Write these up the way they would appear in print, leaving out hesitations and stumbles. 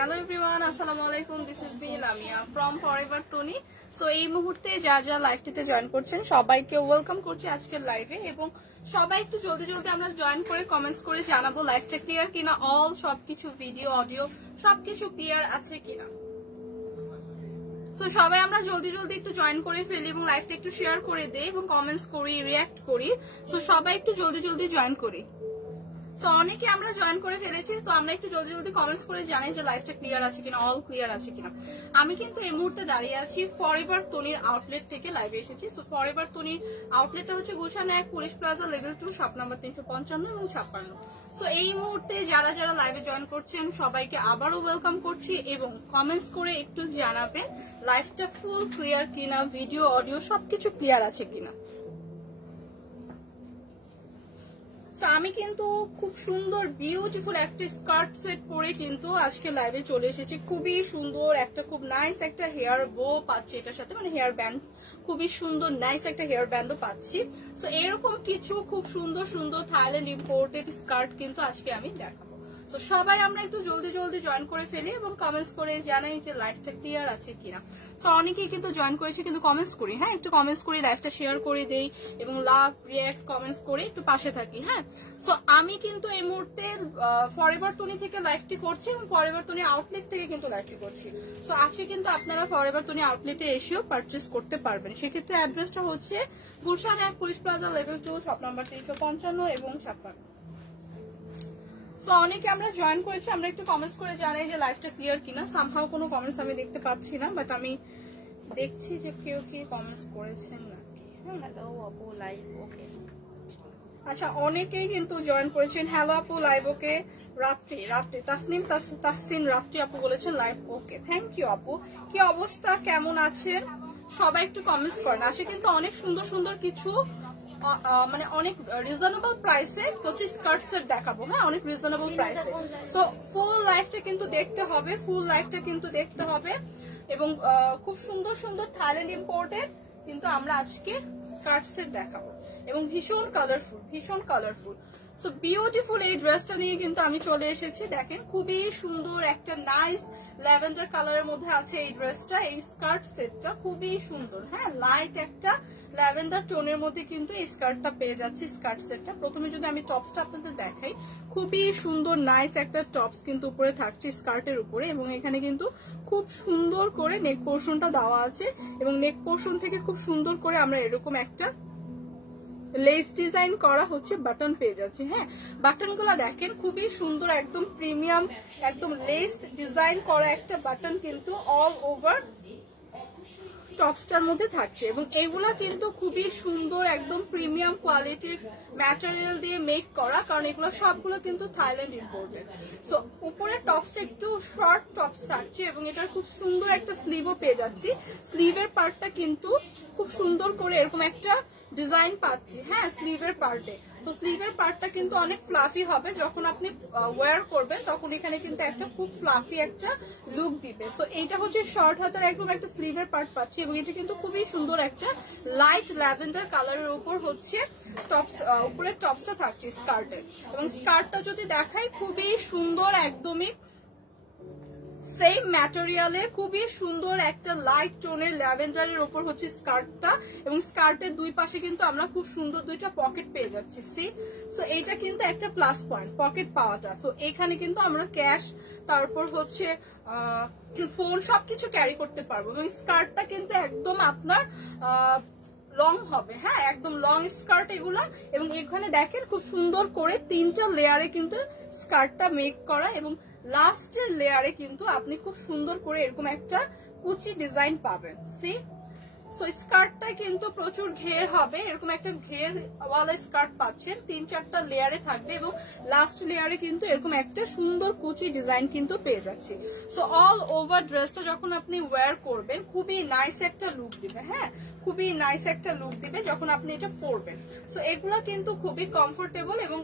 Hello everyone, assalamu alaikum. This is me Lamia from Forever Tony. So এই মুহূর্তে যারা লাইভটিতে join করছেন সবাইকে ওয়েলকাম করছি আজকের লাইভে এবং সবাই একটু জলদি জলদি আমরা জয়েন করে কমেন্টস করে জানাবো লাইভটা ক্লিয়ার কিনা, অল সবকিছু ভিডিও অডিও সবকিছু ক্লিয়ার আছে কিনা। সো সবাই আমরা জলদি জলদি একটু জয়েন করে ফেলি এবং লাইভটা একটু শেয়ার করে দেই এবং কমেন্টস করি, রিঅ্যাক্ট করি। সো সবাই একটু জলদি জলদি জয়েন করি। সো অনেকে আমরা জয়েন করে ফেলেছি, তো আমরা একটু জলদি জলদি কমেন্টস করে জানাই যে লাইভটা ক্লিয়ার আছে কিনা, অল ক্লিয়ার আছে কিনা। আমি কিন্তু এই মুহূর্তে দাঁড়িয়ে আছি ফরএভার তনির আউটলেট থেকে লাইভে এসেছি। সো ফরএভার তনির আউটলেটটা হচ্ছে Gulshan 1 police plaza level 2 shop number 355 এবং 56। সো এই মুহূর্তে যারা যারা লাইভে জয়েন করছেন সবাইকে আবারও ওয়েলকাম করছি এবং কমেন্টস করে একটু জানাবেন লাইভটা ফুল ক্লিয়ার কিনা, ভিডিও অডিও সবকিছু ক্লিয়ার আছে কিনা। আমি কিন্তু খুব সুন্দর বিউটিফুল একটা স্কার্ট সেট পরে কিন্তু আজকে লাইভে চলে এসেছি। খুবই সুন্দর একটা, খুব নাইস একটা হেয়ার বো পাচ্ছি এটার সাথে, মানে হেয়ার ব্যান্ড, খুবই সুন্দর নাইস একটা হেয়ার ব্যান্ডও পাচ্ছি। সো এরকম কিছু খুব সুন্দর সুন্দর থাইল্যান্ড ইম্পোর্টেড স্কার্ট কিন্তু আজকে আমি দেখাবো। তো সবাই আমরা একটু জলদি জলদি জয়েন করে ফেলি এবং কমেন্টস করে জানাই যে লাইভটা ক্লিয়ার আছে কিনা। সো অনেকেই কিন্তু জয়েন করেছে, কিন্তু কমেন্টস করি, হ্যাঁ একটু কমেন্টস করি, লাইভটা শেয়ার করে দেই এবং লাভ রিঅ্যাক্ট কমেন্টস করে একটু পাশে থাকি। হ্যাঁ, সো আমি কিন্তু এই মুহূর্তে ফরএভার তনি থেকে লাইভটি করছি এবং ফরএভার তনি আউটলেট থেকে কিন্তু লাইভটি করছি। সো আজকে কিন্তু আপনারা ফরএভার তনি আউটলেটে এসেও পারচেস করতে পারবেন। সেক্ষেত্রে অ্যাড্রেসটা হচ্ছে Gulshan 1 police plaza level 2 shop number 355 এবং 56। সো অনেকে আমরা জয়েন করেছি, আমরা একটু কমেন্টস করে জানাই যে লাইভটা ক্লিয়ার কিনা। সামহাও কোনো কমেন্টস আমি দেখতে পাচ্ছি না, বাট আমি দেখছি যে কেউ কি কমেন্টস করেছেন নাকি। হ্যালো আপু লাইভ ওকে, আচ্ছা অনেকেই কিন্তু জয়েন করেছেন। হ্যালো আপু লাইভ ওকে, রাত্রি তাসনিম তাহসিন রাত্রি আপু বলেছেন লাইভ ওকে, থ্যাংক ইউ আপু। কি অবস্থা, কেমন আছেন সবাই একটু কমেন্টস করেন। আসে কিন্তু অনেক সুন্দর সুন্দর কিছু, মানে অনেক রিজনেবল প্রাইসে হচ্ছে স্কার্ট সেট দেখাবো। হ্যাঁ, অনেক রিজনেবল প্রাইসে। সো ফুল লাইফটা কিন্তু দেখতে হবে, ফুল লাইফটা কিন্তু দেখতে হবে এবং খুব সুন্দর সুন্দর থাইল্যান্ড ইম্পোর্টেড কিন্তু আমরা আজকে স্কার্ট সেট দেখাবো এবং ভীষণ কালারফুল, ভীষণ কালারফুল। সো বিউটিফুল এই ড্রেসটা নিয়ে কিন্তু আমি চলে এসেছি। দেখেন খুবই সুন্দর একটা নাইস ল্যাভেন্ডার কালারের মধ্যে আছে এই ড্রেসটা, এই স্কার্ট সেটটা খুবই সুন্দর। হ্যাঁ, লাইট একটা ল্যাভেন্ডার টোনের মধ্যে কিন্তু এই স্কার্টটা পেয়ে যাচ্ছে, স্কার্ট সেটটা। প্রথমে যদি আমি টপসটা আপনাদের দেখাই, খুবই সুন্দর নাইস একটা টপস কিন্তু উপরে থাকছে স্কার্টের উপরে এবং এখানে কিন্তু খুব সুন্দর করে নেক পোর্শনটা দেওয়া আছে এবং নেক পোর্শন থেকে খুব সুন্দর করে আমরা এরকম একটা লেস ডিজাইন করা হচ্ছে বাটন পেয়ে যাচ্ছি। হ্যাঁ, বাটন গুলা দেখেন খুবই সুন্দর, একদম প্রিমিয়াম, একদম লেস ডিজাইন করা একটা বাটন কিন্তু অল ওভার টপসটার মধ্যে থাকছে এবং এগুলা কিন্তু খুবই সুন্দর, একদম প্রিমিয়াম কোয়ালিটির ম্যাটেরিয়াল দিয়ে মেক করা, কারণ এগুলো সবগুলো কিন্তু থাইল্যান্ড ইম্পোর্টেড। সো উপরে টপসটা একটু শর্ট টপস থাকছে এবং এটার খুব সুন্দর একটা স্লিভও পেয়ে যাচ্ছি। স্লিভের পার্টটা কিন্তু খুব সুন্দর করে এরকম একটা ডিজাইন পাচ্ছি। হ্যাঁ, স্লিভের পার্টে, তো স্লিভের পার্টটা কিন্তু অনেক ফ্লাফি হবে, যখন আপনি ওয়্যার করবেন তখন এখানে কিন্তু একটা খুব ফ্লাফি একটা লুক দিবে। সো এইটা হচ্ছে শর্ট হাতের একদম একটা স্লিভের পার্ট পাচ্ছি এবং এটা কিন্তু খুবই সুন্দর একটা লাইট ল্যাভেন্ডার কালারের উপর হচ্ছে টপস, উপরের টপসটা থাকছে স্কার্টের। এবং স্কার্টটা যদি দেখাই খুবই সুন্দর, একদমই সেম ম্যাটেরিয়ালের খুবই সুন্দর একটা লাইট টোনের ল্যাভেন্ডারের উপর হচ্ছে স্কার্টটা এবং স্কার্টের দুই পাশে কিন্তু আমরা খুব সুন্দর দুইটা পকেট পেয়ে যাচ্ছি। সি, সো এইটা কিন্তু একটা প্লাস পয়েন্ট পকেট পাওয়াটা। সো এখানে কিন্তু আমরা ক্যাশ, তারপর হচ্ছে ফোন সবকিছু ক্যারি করতে পারবো এবং স্কার্টটা কিন্তু একদম আপনার লং হবে। হ্যাঁ, একদম লং স্কার্ট এগুলা এবং এখানে দেখেন খুব সুন্দর করে 3টা লেয়ারে কিন্তু স্কার্টটা মেক করা এবং লাস্টের লেয়ারে কিন্তু আপনি খুব সুন্দর করে এরকম একটা কুচি ডিজাইন পাবেন। সি, সো স্কার্টটা কিন্তু প্রচুর ঘের হবে, এরকম একটা ঘের ওয়ালা স্কার্ট পাচ্ছেন, 3-4টা লেয়ারে থাকবে এবং লাস্ট লেয়ারে কিন্তু এরকম একটা সুন্দর কুচি ডিজাইন কিন্তু পেয়ে যাচ্ছি। সো অল ওভার ড্রেসটা যখন আপনি ওয়্যার করবেন খুবই নাইস একটা লুক দিবে। হ্যাঁ, খুবই নাইস একটা লুক দিবে যখন আপনি এটা পরবেন। সো এগুলা কিন্তু খুবই কমফোর্টেবল এবং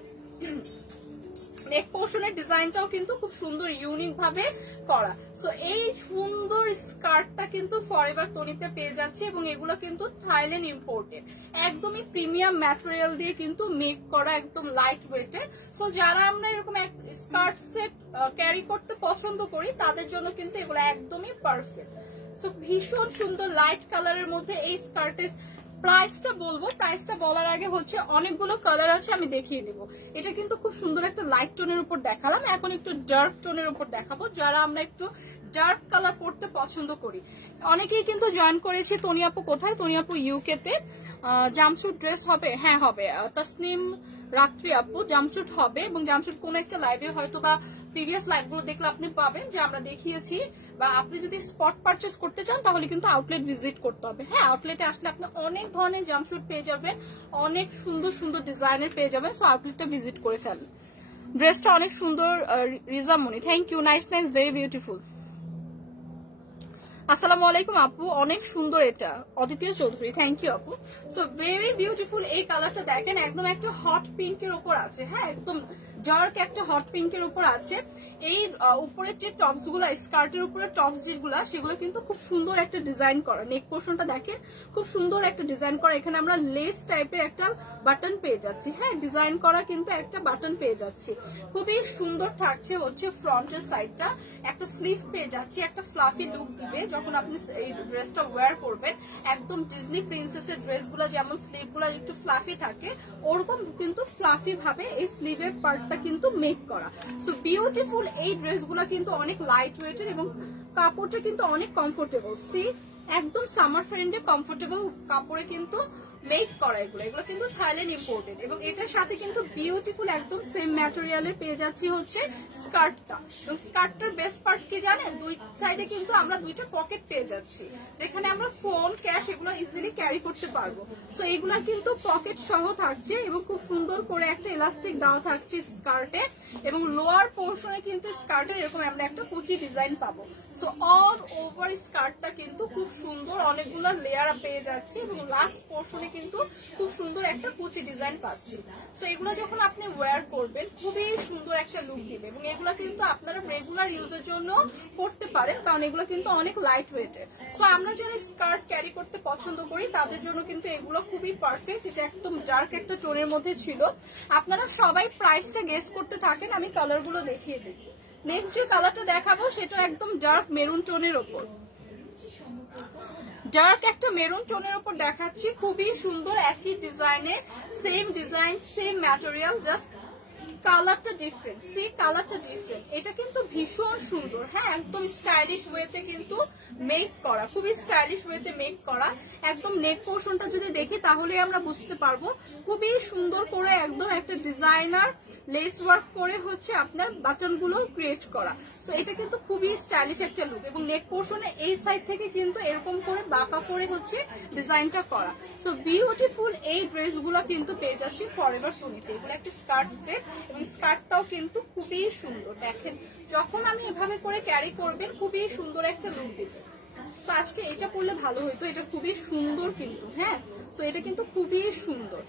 নেক পোর্শনের ডিজাইনটাও কিন্তু খুব সুন্দর ইউনিক ভাবে করা। সো এই সুন্দর স্কার্টটা কিন্তু ফরএভার তনিতে পেয়ে যাচ্ছে এবং এগুলো কিন্তু থাইল্যান্ড ইম্পোর্টেড, একদমই প্রিমিয়াম ম্যাটেরিয়াল দিয়ে কিন্তু মেক করা, একদম লাইট ওয়েটে। সো যারা আমরা এরকম স্কার্ট সেট ক্যারি করতে পছন্দ করি তাদের জন্য কিন্তু এগুলো একদমই পারফেক্ট। সো ভীষণ সুন্দর লাইট কালারের মধ্যে এই স্কার্টের প্রাইসটা বলবো, প্রাইসটা বলার আগে হচ্ছে অনেকগুলো কালার আছে আমি দেখিয়ে দিব। এটা কিন্তু খুব সুন্দর একটা লাইট টোনের উপর দেখালাম, এখন একটু ডার্ক টোনের উপর দেখাবো। যারা আমরা একটু ডার্ক কালার পড়তে পছন্দ করি, অনেকেই কিন্তু জয়েন করেছি তনি আপু কোথায়, তনি আপু ইউকে তে। জাম্পস্যুট ড্রেস হবে, হ্যাঁ হবে। তাসনিম রাত্রি আপু জাম্পস্যুট হবে, এবং জাম্পস্যুট কোন একটা লাইভে হয়তো বা প্রিভিয়াস লাইভগুলো দেখলে আপনি পাবেন যে আমরা দেখিয়েছি। বা আপনি যদি স্পট পারচেস করতে চান তাহলে কিন্তু আউটলেট ভিজিট করতে হবে। হ্যাঁ, আউটলেটে আসলে আপনি অনেক ধরনের জাম্পস্যুট পেয়ে যাবেন, অনেক সুন্দর সুন্দর ডিজাইনের পেয়ে যাবেন। সো আউটলেটটা ভিজিট করে ফেলেন। ড্রেসটা অনেক সুন্দর রিজামনি, thank you, nice nice, very beautiful. আসসালামু আলাইকুম আপু, অনেক সুন্দর এটা, অদিতি চৌধুরী, থ্যাংক ইউ আপু। So very beautiful. এই কালারটা দেখেন, একদম একটা হট পিঙ্কের উপর আছে। হ্যাঁ, একদম ডার্ক একটা হট পিঙ্কের উপর আছে। এই উপরের যে টপস গুলা, স্কার্টের উপরে টপস যেগুলা, সেগুলো কিন্তু খুব সুন্দর একটা ডিজাইন করা। নেক পোর্শনটা দেখেন, খুব সুন্দর একটা ডিজাইন করা। এখানে আমরা লেস টাইপের একটা বাটন পেয়ে যাচ্ছি। হ্যাঁ, ডিজাইন করা কিন্তু একটা বাটন পেয়ে যাচ্ছি, খুবই সুন্দর থাকছে হচ্ছে ফ্রন্টের সাইডটা। একটা স্লিভ পেয়ে যাচ্ছি, একটা ফ্লাফি লুক দিবে যখন আপনি এই ড্রেসটা ওয়্যার করবেন। একদম ডিজনি প্রিন্সেসের ড্রেসগুলো যেমন স্লিভ গুলা একটু ফ্লাফি থাকে, ওরকম কিন্তু ফ্লাফি ভাবে এই স্লিভের পার্টটা কিন্তু মেক করা। So beautiful. এই ড্রেসগুলো কিন্তু অনেক লাইট ওয়েটের এবং কাপড়টা কিন্তু অনেক কমফোর্টেবল। সি, একদম সামার ফ্রেন্ডলি কমফোর্টেবল কাপড়ে কিন্তু মেক করা। এগুলো কিন্তু থাইল্যান্ড ইম্পোর্টেড, এবং এটার সাথে কিন্তু বিউটিফুল একদম সেম ম্যাটেরিয়ালের পেয়ে যাচ্ছি হচ্ছে স্কার্টটা। এবং স্কার্টটার বেস্ট পার্ট কি জানেন, দুই সাইডে কিন্তু আমরা দুইটা পকেট পেয়ে যাচ্ছি, যেখানে আমরা ফোন, ক্যাশ এগুলো ইজিলি ক্যারি করতে পারবো। সো এগুলা কিন্তু পকেট সহ থাকছে এবং খুব সুন্দর করে একটা ইলাস্টিক দেওয়া থাকছে স্কার্টে, এবং লোয়ার পোর্শনে কিন্তু স্কার্টের এরকম আমরা একটা কুচি ডিজাইন পাবো। সো অল ওভার স্কার্টটা কিন্তু খুব সুন্দর, অনেকগুলো লেয়ার পেয়ে যাচ্ছে, এবং লাস্ট পোর্শনে কিন্তু খুব সুন্দর একটা কুচি ডিজাইন পাচ্ছি। সো এগুলো যখন আপনি ওয়্যার করবেন খুবই সুন্দর একটা লুক দিবে, এবং এগুলো কিন্তু আপনারা রেগুলার ইউজের জন্য করতে পারেন, কারণ এগুলো কিন্তু অনেক লাইট ওয়েটের। সো আমরা যারা স্কার্ট ক্যারি করতে পছন্দ করি তাদের জন্য কিন্তু এগুলো খুবই পারফেক্ট। এটা একদম ডার্ক একটা টোনের মধ্যে ছিল। আপনারা সবাই প্রাইসটা গেস করতে থাকেন, আমি কালারগুলো দেখিয়ে দিই। নেক্সট যে কালারটা দেখাবো সেটা একদম ডার্ক মেরুন টোনের ওপর, ডার্ক একটা মেরুন টোনের উপর দেখাচ্ছি, খুবই সুন্দর। একই ডিজাইনে, same design, same material, just কালারটা ডিফারেন্ট। সি, কালারটা ডিফারেন্ট। এটা কিন্তু ভীষণ সুন্দর। হ্যাঁ, একদম স্টাইলিশ ওয়েতে কিন্তু মেক করা, খুবই স্টাইলিশ ওয়েতে মেক করা। একদম নেক পোর্শনটা যদি দেখি তাহলে আমরা বুঝতে পারবো, খুবই সুন্দর করে একদম একটা ডিজাইনার লেস ওয়ার্ক করে হচ্ছে আপনার বাটন গুলো ক্রিয়েট করা। তো এটা কিন্তু খুবই স্টাইলিশ একটা লুক, এবং নেক পোর্শনে এই সাইড থেকে কিন্তু এরকম করে বাঁকা করে হচ্ছে ডিজাইনটা করা। So beautiful. এই ড্রেসগুলো কিন্তু পেয়ে যাচ্ছি ফরএভার তনিতে। এগুলো একটা স্কার্ট সেট, এবং স্কার্টটাও কিন্তু খুবই সুন্দর। দেখেন, যখন আমি এভাবে করে ক্যারি করবেন খুবই সুন্দর একটা লুক দিবে। তো আজকে এটা পরলে ভালো হইতো, এটা খুবই সুন্দর কিন্তু। হ্যাঁ, তো এটা কিন্তু খুবই সুন্দর।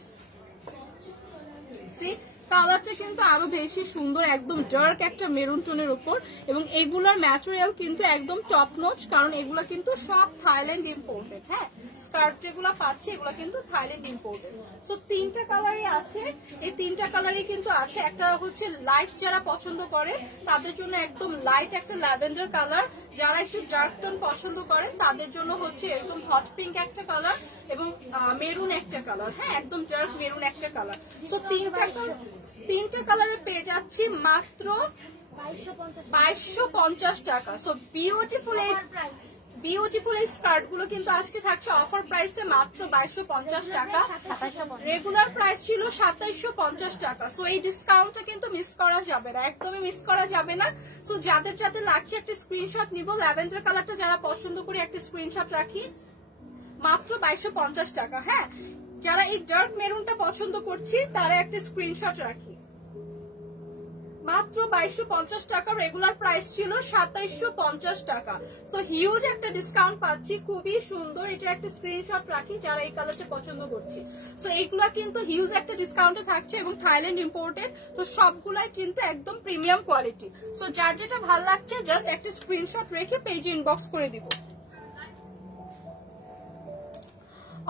সি, কালারটা কিন্তু আরো বেশি সুন্দর, একদম ডার্ক একটা মেরুন টোনের উপর, এবং এগুলোর ম্যাটেরিয়াল কিন্তু একদম টপ নচ, কারণ এগুলো কিন্তু সব থাইল্যান্ড ইম্পোর্টেড। হ্যাঁ, স্কার্ট যেগুলো পাচ্ছি এগুলো কিন্তু থাইল্যান্ড ইম্পোর্টেড। সো তিনটা কালারই আছে, এই তিনটা কালারই কিন্তু আছে। একটা হচ্ছে লাইট, যারা পছন্দ করে তাদের জন্য একদম লাইট একটা ল্যাভেন্ডার কালার, যারা একটু ডার্ক টোন পছন্দ করেন তাদের জন্য হচ্ছে একদম হট পিঙ্ক একটা কালার, এবং মেরুন একটা কালার। হ্যাঁ, একদম ডার্ক মেরুন একটা কালার। সো তিনটা কালারে পেয়ে যাচ্ছি মাত্র 2250 টাকা। সো বিউটিফুল এই স্কার্ট গুলো কিন্তু আজকে থাকছে অফার প্রাইসে মাত্র 2250 টাকা। রেগুলার প্রাইস ছিল 2750 টাকা। সো এই ডিসকাউন্টটা কিন্তু মিস করা যাবে না, একদমই মিস করা যাবে না। সো যাদের যাদের লাগছে একটা স্ক্রিনশট নিব। ল্যাভেন্ডার কালারটা যারা পছন্দ করি একটা স্ক্রিনশট রাখি, মাত্র 2250 টাকা। হ্যাঁ, যারা এই ডার্ক মেরুনটা পছন্দ করছি তারা একটা স্ক্রিনশট রাখি, মাত্র 2250 টাকা, রেগুলার প্রাইস ছিল 2750 টাকা। সো হিউজ একটা ডিসকাউন্ট পাচ্ছি, খুবই সুন্দর। এটা একটা স্ক্রিনশট রাখি যারা এই কালারটা পছন্দ করছে। সো এইগুলা কিন্তু হিউজ একটা ডিসকাউন্টে থাকছে এবং থাইল্যান্ড ইম্পোর্টেড, তো সবগুলাই কিন্তু একদম প্রিমিয়াম কোয়ালিটি। সো যার যেটা ভালো লাগছে জাস্ট একটা স্ক্রিনশট রেখে পেজে ইনবক্স করে দিব,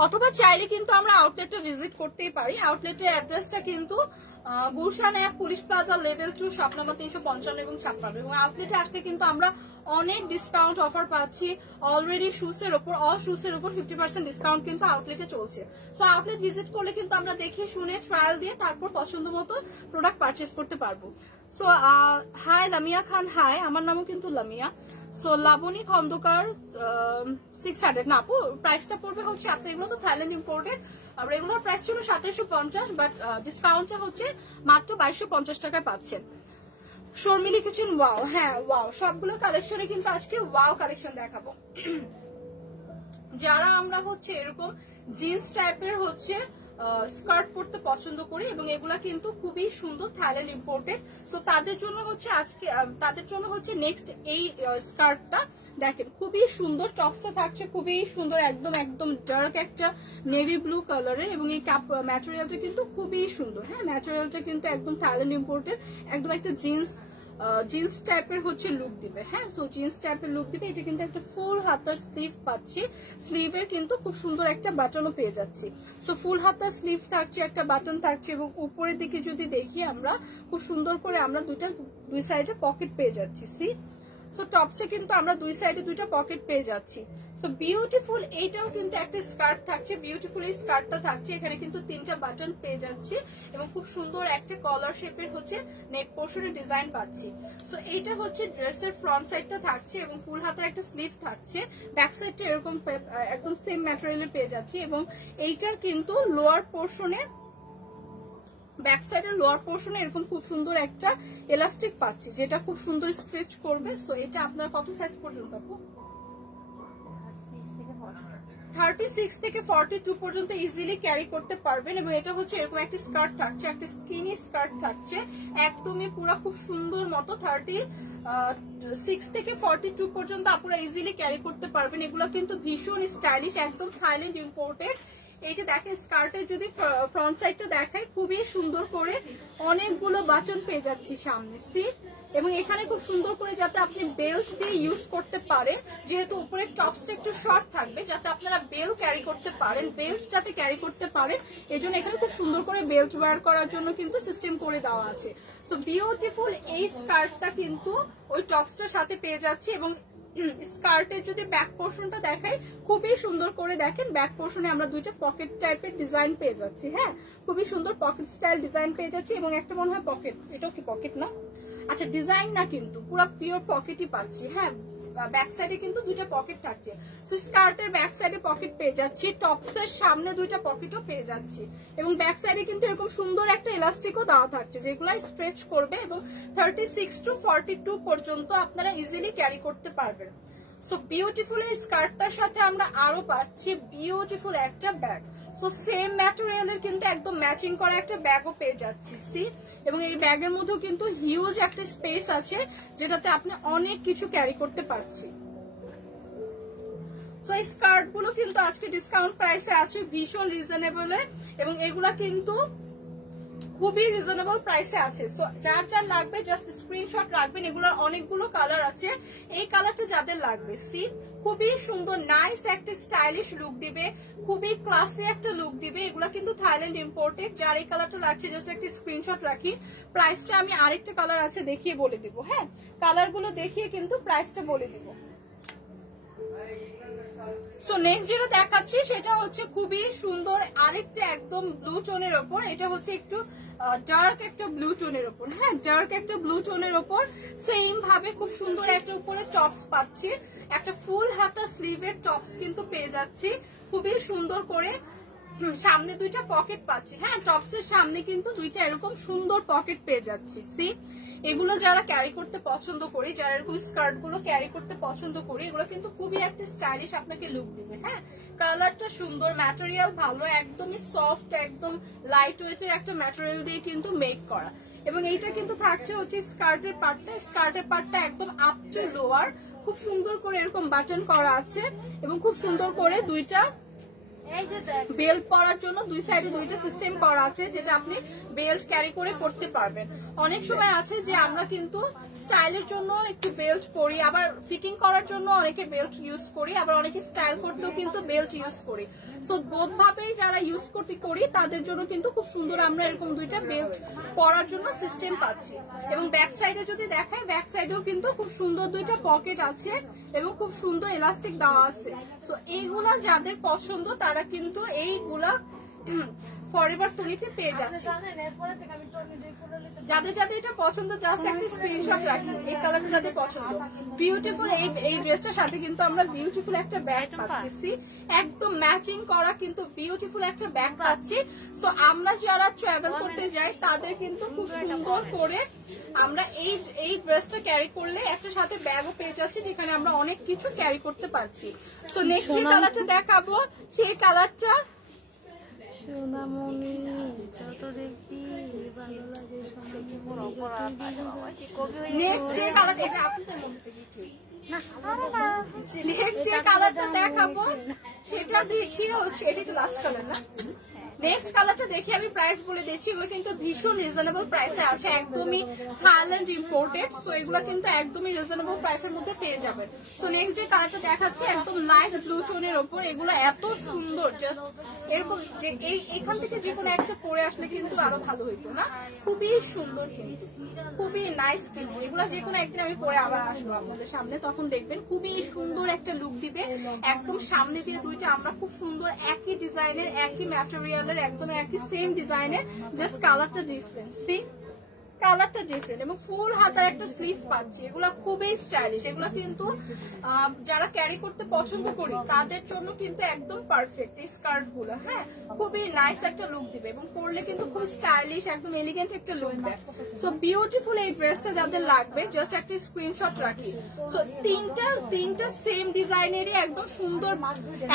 অথবা চাইলে কিন্তু আমরা আউটলেটটা ভিজিট করতেই পারি। আউটলেটের অ্যাড্রেসটা কিন্তু গুলশান এক, police plaza, level 2, shop number 355 এবং 56। এবং আউটলেটে আসলে কিন্তু আমরা অনেক ডিসকাউন্ট অফার পাচ্ছি। অলরেডি শুজের উপর, অল শুজের উপর 50% ডিসকাউন্ট কিন্তু আউটলেটে চলছে। সো আউটলেট ভিজিট করলে কিন্তু আমরা দেখে শুনে ট্রায়াল দিয়ে তারপর পছন্দ মতো প্রোডাক্ট পারচেস করতে পারবো। সো হাই লামিয়া খান, হাই, আমার নামও কিন্তু লামিয়া। সো লাবণী খন্দকার 600 না আপু, প্রাইসটা পড়বে হচ্ছে আপনার, এগুলো তো থাইল্যান্ড ইম্পোর্টেড, রেগুলার প্রাইস ছিল 2750, বাট ডিসকাউন্টটা হচ্ছে মাত্র 2250 টাকায় পাচ্ছেন। শর্মি লিখেছেন ওয়াও, হ্যাঁ ওয়াও, সবগুলো কালেকশনে কিন্তু আজকে ওয়াও কালেকশন দেখাবো। যারা আমরা হচ্ছে এরকম জিন্স টাইপের হচ্ছে স্কার্ট পরতে পছন্দ করি এবং এগুলা কিন্তু খুবই সুন্দর, থাইল্যান্ড ইম্পোর্টেড। সো তাদের জন্য হচ্ছে আজকে, তাদের জন্য হচ্ছে নেক্সট এই স্কার্টটা দেখেন, খুবই সুন্দর। টপসটা থাকছে খুবই সুন্দর, একদম একদম ডার্ক একটা নেভি ব্লু কালারের, এবং এই ম্যাটেরিয়ালটা কিন্তু খুবই সুন্দর। হ্যাঁ, ম্যাটেরিয়ালটা কিন্তু একদম থাইল্যান্ড ইম্পোর্টেড, একদম একটা জিন্স টাইপের হচ্ছে লুক দিবে। হ্যাঁ, সো জিন্স টাইপের লুক দিবে। এটা কিন্তু একটা ফুল হাতার স্লিভ পাচ্ছি, স্লিভের কিন্তু খুব সুন্দর একটা বাটনও পেয়ে যাচ্ছি। সো ফুল হাতার স্লিভ থাকছে, একটা বাটন থাকছে, এবং উপরের দিকে যদি দেখি আমরা খুব সুন্দর করে আমরা দুই সাইডে পকেট পেয়ে যাচ্ছি। সি, সো টপসে কিন্তু আমরা দুই সাইডে দুইটা পকেট পেয়ে যাচ্ছি। সো বিউটিফুল, এইটাও কিন্তু একটা স্কার্ট থাকছে, বিউটিফুল এই স্কার্টটা থাকছে। এখানে কিন্তু 3টা বাটন পেয়ে যাচ্ছে এবং খুব সুন্দর একটা কলার শেপের হচ্ছে নেক পোর্শনের ডিজাইন পাচ্ছি। সো এইটা হচ্ছে ড্রেসের ফ্রন্ট সাইডটা থাকছে এবং ফুল হাতের একটা স্লিভ থাকছে। ব্যাক সাইডটা এরকম একদম সেম ম্যাটেরিয়ালের পেয়ে যাচ্ছি, এবং এইটার কিন্তু লোয়ার পোর্শনে, ব্যাক সাইডের লোয়ার পোর্শনে এরকম খুব সুন্দর একটা এলাস্টিক পাচ্ছি, যেটা খুব সুন্দর স্ট্রেচ করবে। সো এটা আপনার কত সাইজ পর্যন্ত আপু? 36 থেকে 42 পর্যন্ত ইজিলি ক্যারি করতে পারবেন। এবং এটা হচ্ছে এরকম একটা স্কার্ট থাকছে, একটা স্কিনি স্কার্ট থাকছে, একদমই পুরো খুব সুন্দর মতো 36 থেকে 42 পর্যন্ত আপনারা ইজিলি ক্যারি করতে পারবেন। এগুলো কিন্তু ভীষণ স্টাইলিশ, একদম থাইল্যান্ড ইম্পোর্টেড। এই যে দেখেন স্কার্টের যদি ফ্রন্ট সাইডটা দেখাই, খুবই সুন্দর করে অনেকগুলো বাটন পেয়ে যাচ্ছি সামনে, সি, এবং এখানে খুব সুন্দর করে যাতে আপনি বেল্ট দিয়ে ইউজ করতে পারেন, যেহেতু উপরের টপসটা একটু শর্ট থাকবে, যাতে আপনারা বেল্ট ক্যারি করতে পারেন, বেল্ট যাতে ক্যারি করতে পারেন, এই জন্য এখানে খুব সুন্দর করে বেল্ট ওয়্যার করার জন্য কিন্তু সিস্টেম করে দেওয়া আছে। সো বিউটিফুল এই স্কার্টটা কিন্তু ওই টপসটার সাথে পেয়ে যাচ্ছি। এবং স্কার্টের যদি ব্যাক পোর্শনটা দেখাই, খুবই সুন্দর করে দেখেন ব্যাক পোর্শনে আমরা দুইটা পকেট টাইপের ডিজাইন পেয়ে যাচ্ছি। হ্যাঁ, খুবই সুন্দর পকেট স্টাইল ডিজাইন পেয়ে যাচ্ছি, এবং একটা মনে হয় পকেট, এটাও কি পকেট না? আচ্ছা, ডিজাইন না, কিন্তু পুরো পিওর পকেটই পাচ্ছি। হ্যাঁ, ব্যাক সাইডে কিন্তু দুইটা পকেট থাকছে। সো স্কার্টের ব্যাক সাইডে পকেট পেয়ে যাচ্ছি, টপসের সামনে দুইটা পকেটও পেয়ে যাচ্ছি, এবং ব্যাক সাইডে কিন্তু এরকম সুন্দর একটা এলাস্টিকও দেওয়া থাকছে, যেগুলো স্ট্রেচ করবে, এবং 36 to 42 পর্যন্ত আপনারা ইজিলি ক্যারি করতে পারবেন। সো বিউটিফুল এই স্কার্টটার সাথে আমরা আরো পাচ্ছি বিউটিফুল একটা ব্যাগ। সো সেম ম্যাটেরিয়ালের কিন্তু একদম ম্যাচিং করা একটা ব্যাগও পেয়ে যাচ্ছি, সি, এবং এই ব্যাগের মধ্যেও কিন্তু হিউজ একটা স্পেস আছে, যেটাতে আপনি অনেক কিছু ক্যারি করতে পারছি। সো এই স্কার্ট গুলো কিন্তু আজকে ডিসকাউন্ট প্রাইসে আছে, ভীষণ রিজনেবল, এবং এগুলা কিন্তু খুবই রিজনেবল প্রাইসে আছে। সো যার যার লাগবে জাস্ট স্ক্রিনশট রাখবেন। এগুলোর অনেকগুলো কালার আছে, এই কালারটা যাদের লাগবে, সি, খুবই সুন্দর নাইস একটা স্টাইলিশ লুক দিবে, খুবই ক্লাসি একটা লুক দিবে। এগুলা কিন্তু থাইল্যান্ড ইম্পোর্টেড। যার এই কালারটা লাগছে জাস্ট একটা স্ক্রিনশট রাখি। প্রাইসটা আমি আরেকটা কালার আছে দেখিয়ে বলে দিব। হ্যাঁ, কালারগুলো দেখিয়ে কিন্তু প্রাইসটা বলে দিব। সো নেক্সট যেটা দেখাচ্ছি সেটা হচ্ছে খুবই সুন্দর আরেকটা একদম ব্লু টোনের ওপর, এটা হচ্ছে একটু ডার্ক একটা ব্লু টোনের ওপর। হ্যাঁ, ডার্ক একটা ব্লু টোনের ওপর সেম ভাবে খুব সুন্দর একটা উপরে টপস পাচ্ছি, একটা ফুল হাতা স্লিভের টপস কিন্তু পেয়ে যাচ্ছি, খুবই সুন্দর করে। সামনে দুইটা পকেট পাচ্ছি। হ্যাঁ, টপসের সামনে কিন্তু দুইটা এরকম সুন্দর পকেট পেয়ে যাচ্ছি, সি। এগুলো যারা ক্যারি করতে পছন্দ করি, যারা এরকম স্কার্ট গুলো ক্যারি করতে পছন্দ করি, এগুলো কিন্তু খুবই একটা স্টাইলিশ আপনাকে লুক দিবে। হ্যাঁ, কালারটা সুন্দর, ম্যাটেরিয়াল ভালো, একদমই সফট, একদম লাইট ওয়েটের একটা ম্যাটেরিয়াল দিয়ে কিন্তু মেক করা। এবং এইটা কিন্তু থাকছে হচ্ছে স্কার্টের পার্টটা একদম আপ টু লোয়ার, খুব সুন্দর করে এরকম বাটন করা আছে এবং খুব সুন্দর করে দুইটা বেল্ট পরার জন্য দুই সাইডে দুইটা সিস্টেম করা আছে, যেটা আপনি বেল্ট ক্যারি করে পড়তে পারবেন। অনেক সময় আছে যে আমরা কিন্তু স্টাইলের জন্য একটু বেল্ট পরি, আবার ফিটিং করার জন্য অনেকে বেল্ট ইউজ করি, আবার অনেকে স্টাইল করতেও কিন্তু বেল্ট ইউজ করি। সো বোথ ভাবেই যারা ইউজ করতে করি তাদের জন্য কিন্তু খুব সুন্দর আমরা এরকম দুইটা বেল্ট পরার জন্য সিস্টেম পাচ্ছি। এবং ব্যাক সাইডে যদি দেখায়, ব্যাক সাইডেও কিন্তু খুব সুন্দর দুইটা পকেট আছে এবং খুব সুন্দর ইলাস্টিক দেওয়া আছে। সো এইগুলা যাদের পছন্দ তারা কিন্তু এইগুলা ফরএভার তুলিতে পেয়ে যাচ্ছে। যাদের যাদের এটা পছন্দ জাস্ট একটা স্ক্রিনশট রাখি। এই কালারটা যাদের পছন্দ, বিউটিফুল এই ড্রেসটার সাথে কিন্তু আমরা বিউটিফুল একটা ব্যাগ পাচ্ছি, একদম ম্যাচিং করা কিন্তু বিউটিফুল একটা ব্যাগ পাচ্ছি। সো আমরা যারা ট্রাভেল করতে যাই তাদের কিন্তু খুব সুন্দর করে আমরা এই ড্রেসটা ক্যারি করলে একটা সাথে ব্যাগও পেয়ে যাচ্ছি, যেখানে আমরা অনেক কিছু ক্যারি করতে পারছি। সো নেক্সট যে কালারটা দেখাবো সেই কালারটা সোনামণি, যত দেখি ভালো লাগে। নেক্সট যে কালারটা, এটা আপনাদের মধ্যে থেকে নেক্সট যে কালারটা দেখাবো সেটা দেখিয়ে হচ্ছে, এটা তো লাস্ট কালার না, নেক্সট কালারটা দেখি আমি প্রাইস বলে দিচ্ছি। এগুলো কিন্তু ভীষণ রিজনেবল প্রাইসে আছে, একদমই থাইল্যান্ড ইম্পোর্টেড। সো এগুলো কিন্তু একদমই রিজনেবল প্রাইসের মধ্যে পেয়ে যাবেন। সো নেক্সট যে কালারটা দেখাচ্ছে একদম লাইট ব্লু টোনের ওপর, এগুলো এত সুন্দর, জাস্ট এরকম যে এখান থেকে যে কোনো একটা পরে আসলে কিন্তু আরো ভালো হইতো না, খুবই সুন্দর কিন্তু খুবই নাইস কিন্তু। এগুলো যে কোনো একদিন আমি পরে আবার আসবো আপনাদের সামনে, তখন দেখবেন খুবই সুন্দর একটা লুক দিবে। একদম সামনে দিয়ে দুইটা আমরা খুব সুন্দর একই ডিজাইনের, একই ম্যাটেরিয়াল, একদম একই সেম ডিজাইনের, জাস্ট কালারটা ডিফারেন্ট। সি কালারটা ডিফারেন্ট এবং ফুল হাতার একটা স্লিভ পাচ্ছি। এগুলো খুবই স্টাইলিশ, এগুলো কিন্তু যারা ক্যারি করতে পছন্দ করি তাদের জন্য কিন্তু একদম পারফেক্ট এই স্কার্ট গুলো। হ্যাঁ, খুবই নাইস একটা লুক দিবে এবং পরলে কিন্তু খুব স্টাইলিশ একদম এলিগেন্ট একটা লুক দেয়। সো বিউটিফুল এই ড্রেসটা যাদের লাগবে জাস্ট একটা স্ক্রিনশট রাখি। সো তিনটা সেম ডিজাইনেরই একদম সুন্দর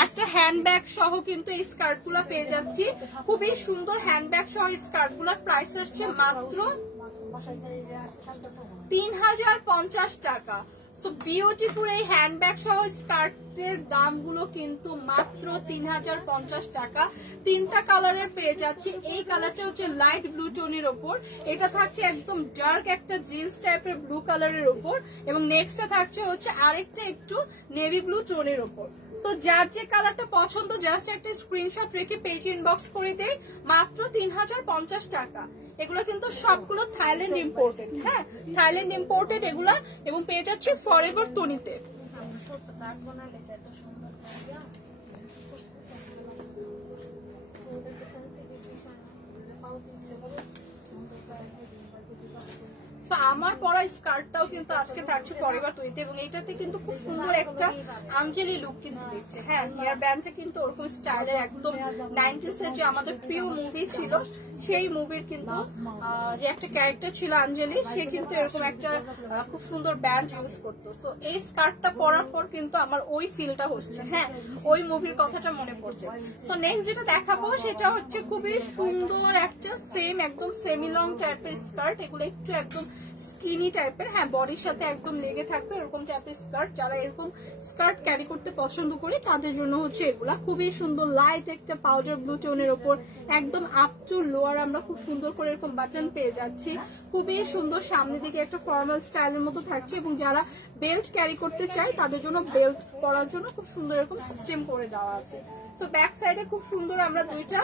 একটা হ্যান্ডব্যাগ সহ কিন্তু এই স্কার্ট গুলা পেয়ে যাচ্ছি। খুবই সুন্দর হ্যান্ডব্যাগ সহ স্কার্ট গুলার প্রাইস আসছে মাত্র 3050 টাকা। সো বিউটিফুল এই হ্যান্ডব্যাগ সহ স্কার্টের দামগুলো কিন্তু মাত্র 3050 টাকা। তিনটা কালারের পেয়ে যাচ্ছি। এই কালারটা হচ্ছে লাইট ব্লু টোনের ওপর, এটা থাকছে একদম ডার্ক একটা জিন্স টাইপের ব্লু কালারের ওপর, এবং নেক্সটটা থাকছে হচ্ছে আরেকটা একটু নেভি ব্লু টোনের ওপর। তো যার যে কালারটা পছন্দ জাস্ট একটা স্ক্রিনশট রেখে পেজে ইনবক্স করে দেয়, মাত্র 3050 টাকা। এগুলো কিন্তু সবগুলো থাইল্যান্ড ইম্পোর্টেড। হ্যাঁ, থাইল্যান্ড ইম্পোর্টেড এগুলা, এবং পেয়ে যাচ্ছে ফরএভার তনিতে। আমার পরা স্কার্টটাও কিন্তু আজকে থাকছে ফরএভার তনিতে, এবং এটাতে কিন্তু খুব সুন্দর একটা আঞ্জলি লুক কিন্তু দিচ্ছে। হ্যাঁ, হেয়ার ব্যান্ডটা কিন্তু ওরকম স্টাইলের, একদম 90s এর যে আমাদের প্রিয় মুভি ছিল সেই মুভির কিন্তু যে একটা ক্যারেক্টার ছিল আঞ্জলি, সে কিন্তু এরকম একটা খুব সুন্দর ব্যান্ড ইউজ করতো। সো এই স্কার্টটা পরার পর কিন্তু আমার ওই ফিলটা হচ্ছে, হ্যাঁ ওই মুভির কথাটা মনে পড়ছে। সো নেক্সট যেটা দেখাবো সেটা হচ্ছে খুবই সুন্দর একটা সেম একদম সেমি লং টাইপের স্কার্ট। এগুলো একটু একদম স্কিনি টাইপের, হ্যাঁ বডির সাথে একদম লেগে থাকবে এরকম টাইপের স্কার্ট। যারা এরকম স্কার্ট ক্যারি করতে পছন্দ করি তাদের জন্য হচ্ছে এগুলা। খুবই সুন্দর লাইট একটা পাউডার ব্লু টোনের ওপর, একদম আপ টু লোয়ার আমরা খুব সুন্দর করে এরকম বাটন পেয়ে যাচ্ছি। খুবই সুন্দর, সামনের দিকে একটা ফর্মাল স্টাইলের মতো থাকছে, এবং যারা বেল্ট ক্যারি করতে চায় তাদের জন্য বেল্ট পরার জন্য খুব সুন্দর এরকম সিস্টেম করে দেওয়া আছে। তো ব্যাক সাইডে খুব সুন্দর আমরা দুইটা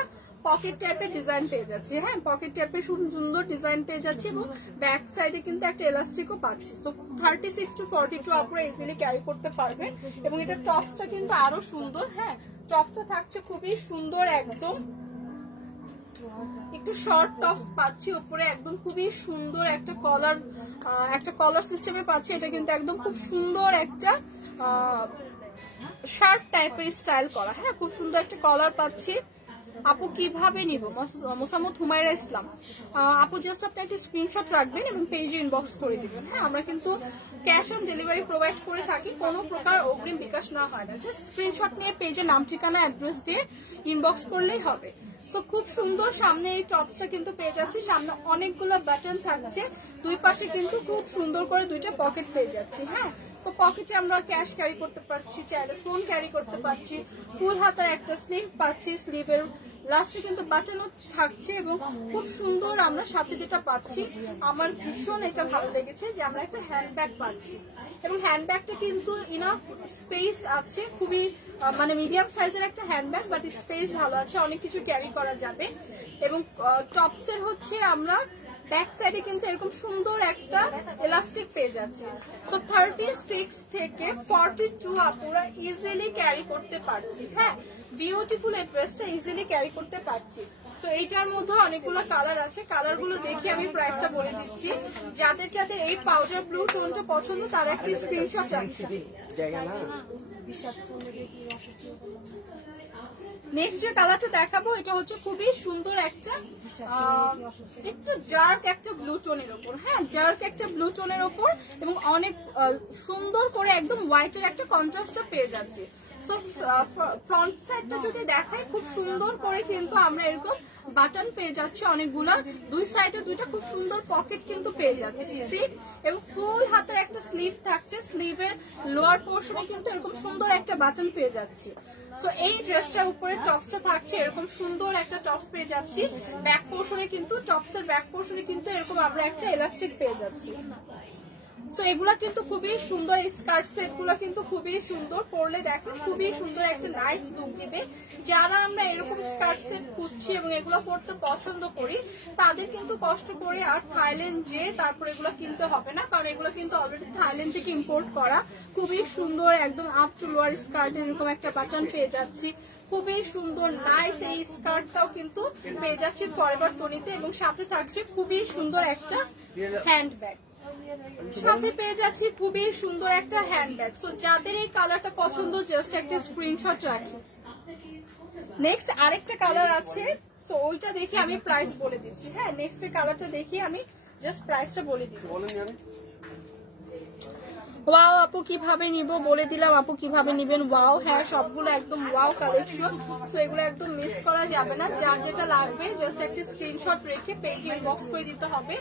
পকেট টাইপের ডিজাইন পেয়ে যাচ্ছি। হ্যাঁ, পকেট টাইপের সুন্দর ডিজাইন পেয়ে যাচ্ছি, এবং ব্যাক সাইডে কিন্তু একটা এলাস্টিকও পাচ্ছি। তো 36 to 42 আপনারা ইজিলি ক্যারি করতে পারবেন। এবং এটা টপসটা কিন্তু আরো সুন্দর। হ্যাঁ, টপসটা থাকছে খুবই সুন্দর, একদম একটু শর্ট টপস পাচ্ছি উপরে, একদম খুবই সুন্দর একটা কলার সিস্টেমে পাচ্ছি। এটা কিন্তু একদম খুব সুন্দর একটা শার্ট টাইপের স্টাইল করা। হ্যাঁ, খুব সুন্দর একটা কলার পাচ্ছি। আপু কিভাবে নিব? মোসাম্মদ হুমায়রা ইসলাম আপু, জাস্ট আপনি একটা স্ক্রিনশট রাখবেন এবং পেজে ইনবক্স করে দিবেন। হ্যাঁ, আমরা কিন্তু ক্যাশ অন ডেলিভারি প্রোভাইড করে থাকি, কোনো প্রকার অগ্রিম বিকাশ না হয় না। জাস্ট স্ক্রিনশট নিয়ে পেজে নাম ঠিকানা অ্যাড্রেস দিয়ে ইনবক্স করলেই হবে। সো খুব সুন্দর সামনে এই টপসটা কিন্তু পেয়ে যাচ্ছি, সামনে অনেকগুলো বাটন থাকছে, দুই পাশে কিন্তু খুব সুন্দর করে দুইটা পকেট পেয়ে যাচ্ছি। হ্যাঁ, তো পকেটে আমরা ক্যাশ ক্যারি করতে পারছি, চাইলে ফোন ক্যারি করতে পারছি, ফুল হাতার একটা স্লিভ পাচ্ছি, স্লিভের লাস্টে কিন্তু বাটনও থাকছে এবং খুব সুন্দর আমরা সাথে যেটা পাচ্ছি, আমার ভীষণ এটা ভালো লেগেছে যে আমরা একটা হ্যান্ডব্যাগ পাচ্ছি এবং হ্যান্ডব্যাগটা কিন্তু ইনাফ স্পেস আছে, খুবই মানে মিডিয়াম সাইজের একটা হ্যান্ডব্যাগ, বাট স্পেস ভালো আছে, অনেক কিছু ক্যারি করা যাবে। এবং টপসের হচ্ছে আমরা ব্যাক সাইডে কিন্তু এরকম সুন্দর একটা এলাস্টিক পেয়ে যাচ্ছে। সো 36 থেকে 42 আপুরা ইজিলি ক্যারি করতে পারছি। হ্যাঁ, বিউটিফুল এই ড্রেসটা ইজিলি ক্যারি করতে পারছি। সো এইটার মধ্যে অনেকগুলো কালার আছে, কালারগুলো দেখে আমি প্রাইসটা বলে দিচ্ছি। যাদের যাদের এই পাউডার ব্লু টোনটা পছন্দ তারা একটা স্ক্রিনশট রাখছে। নেক্সট যে কালারটা দেখাবো এটা হচ্ছে খুবই সুন্দর একটা একটু ডার্ক একটা ব্লু টোনের ওপর। হ্যাঁ, ডার্ক একটা ব্লু টোনের ওপর এবং অনেক সুন্দর করে একদম হোয়াইটের একটা কন্ট্রাস্টও পেয়ে যাচ্ছে। সো ফ্রন্ট সাইডটা যদি দেখাই খুব সুন্দর করে কিন্তু আমরা এরকম বাটন পেয়ে যাচ্ছি অনেকগুলা, দুই সাইডে দুইটা খুব সুন্দর পকেট কিন্তু পেয়ে যাচ্ছি এবং ফুল হাতের একটা স্লিভ থাকছে, স্লিভের লোয়ার পোর্শনে কিন্তু এরকম সুন্দর একটা বাটন পেয়ে যাচ্ছি। সো এই ড্রেসটার উপরে টপসটা থাকছে এরকম সুন্দর একটা টপস পেয়ে যাচ্ছি, ব্যাক পোর্শনে কিন্তু টপসের ব্যাক পোর্শনে কিন্তু এরকম আমরা একটা এলাস্টিক পেয়ে যাচ্ছি। সো এগুলা কিন্তু খুবই সুন্দর, স্কার্ট সেট গুলা কিন্তু খুবই সুন্দর, পরলে দেখেন খুবই সুন্দর একটা নাইস লুক দিবে। যারা আমরা এরকম স্কার্ট সেট খুঁজছি এবং এগুলো পরতে পছন্দ করি তাদের কিন্তু কষ্ট করে আর থাইল্যান্ড যে তারপর এগুলো কিনতে হবে না, কারণ এগুলো কিন্তু অলরেডি থাইল্যান্ড থেকে ইম্পোর্ট করা। খুবই সুন্দর একদম আপ টু লোয়ার স্কার্ট এরকম একটা বাটন পেয়ে যাচ্ছি, খুবই সুন্দর নাইস এই স্কার্টটাও কিন্তু পেয়ে যাচ্ছি ফরএভার তনিতে এবং সাথে থাকছে খুবই সুন্দর একটা হ্যান্ডব্যাগ, সাথে পেয়ে যাচ্ছি খুবই সুন্দর একটা হ্যান্ডব্যাগ। সো যাদের এই কালারটা পছন্দ জাস্ট একটা স্ক্রিনশট রাখি। নেক্সট আরেকটা কালার আছে, সো ওইটা দেখে আমি প্রাইস বলে দিচ্ছি। হ্যাঁ, নেক্সট এর কালারটা দেখি আমি জাস্ট প্রাইসটা বলে দিচ্ছি। ওয়াও আপু কিভাবে নিব বলে দিলাম, আপু কিভাবে নিবেন। ওয়াও, হ্যাঁ সবগুলো একদম ওয়াও কালেকশন, সো এগুলো একদম মিস করা যাবে না। যার যেটা লাগবে জাস্ট একটা স্ক্রিনশট রেখে পেজে ইনবক্স করে দিতে হবে।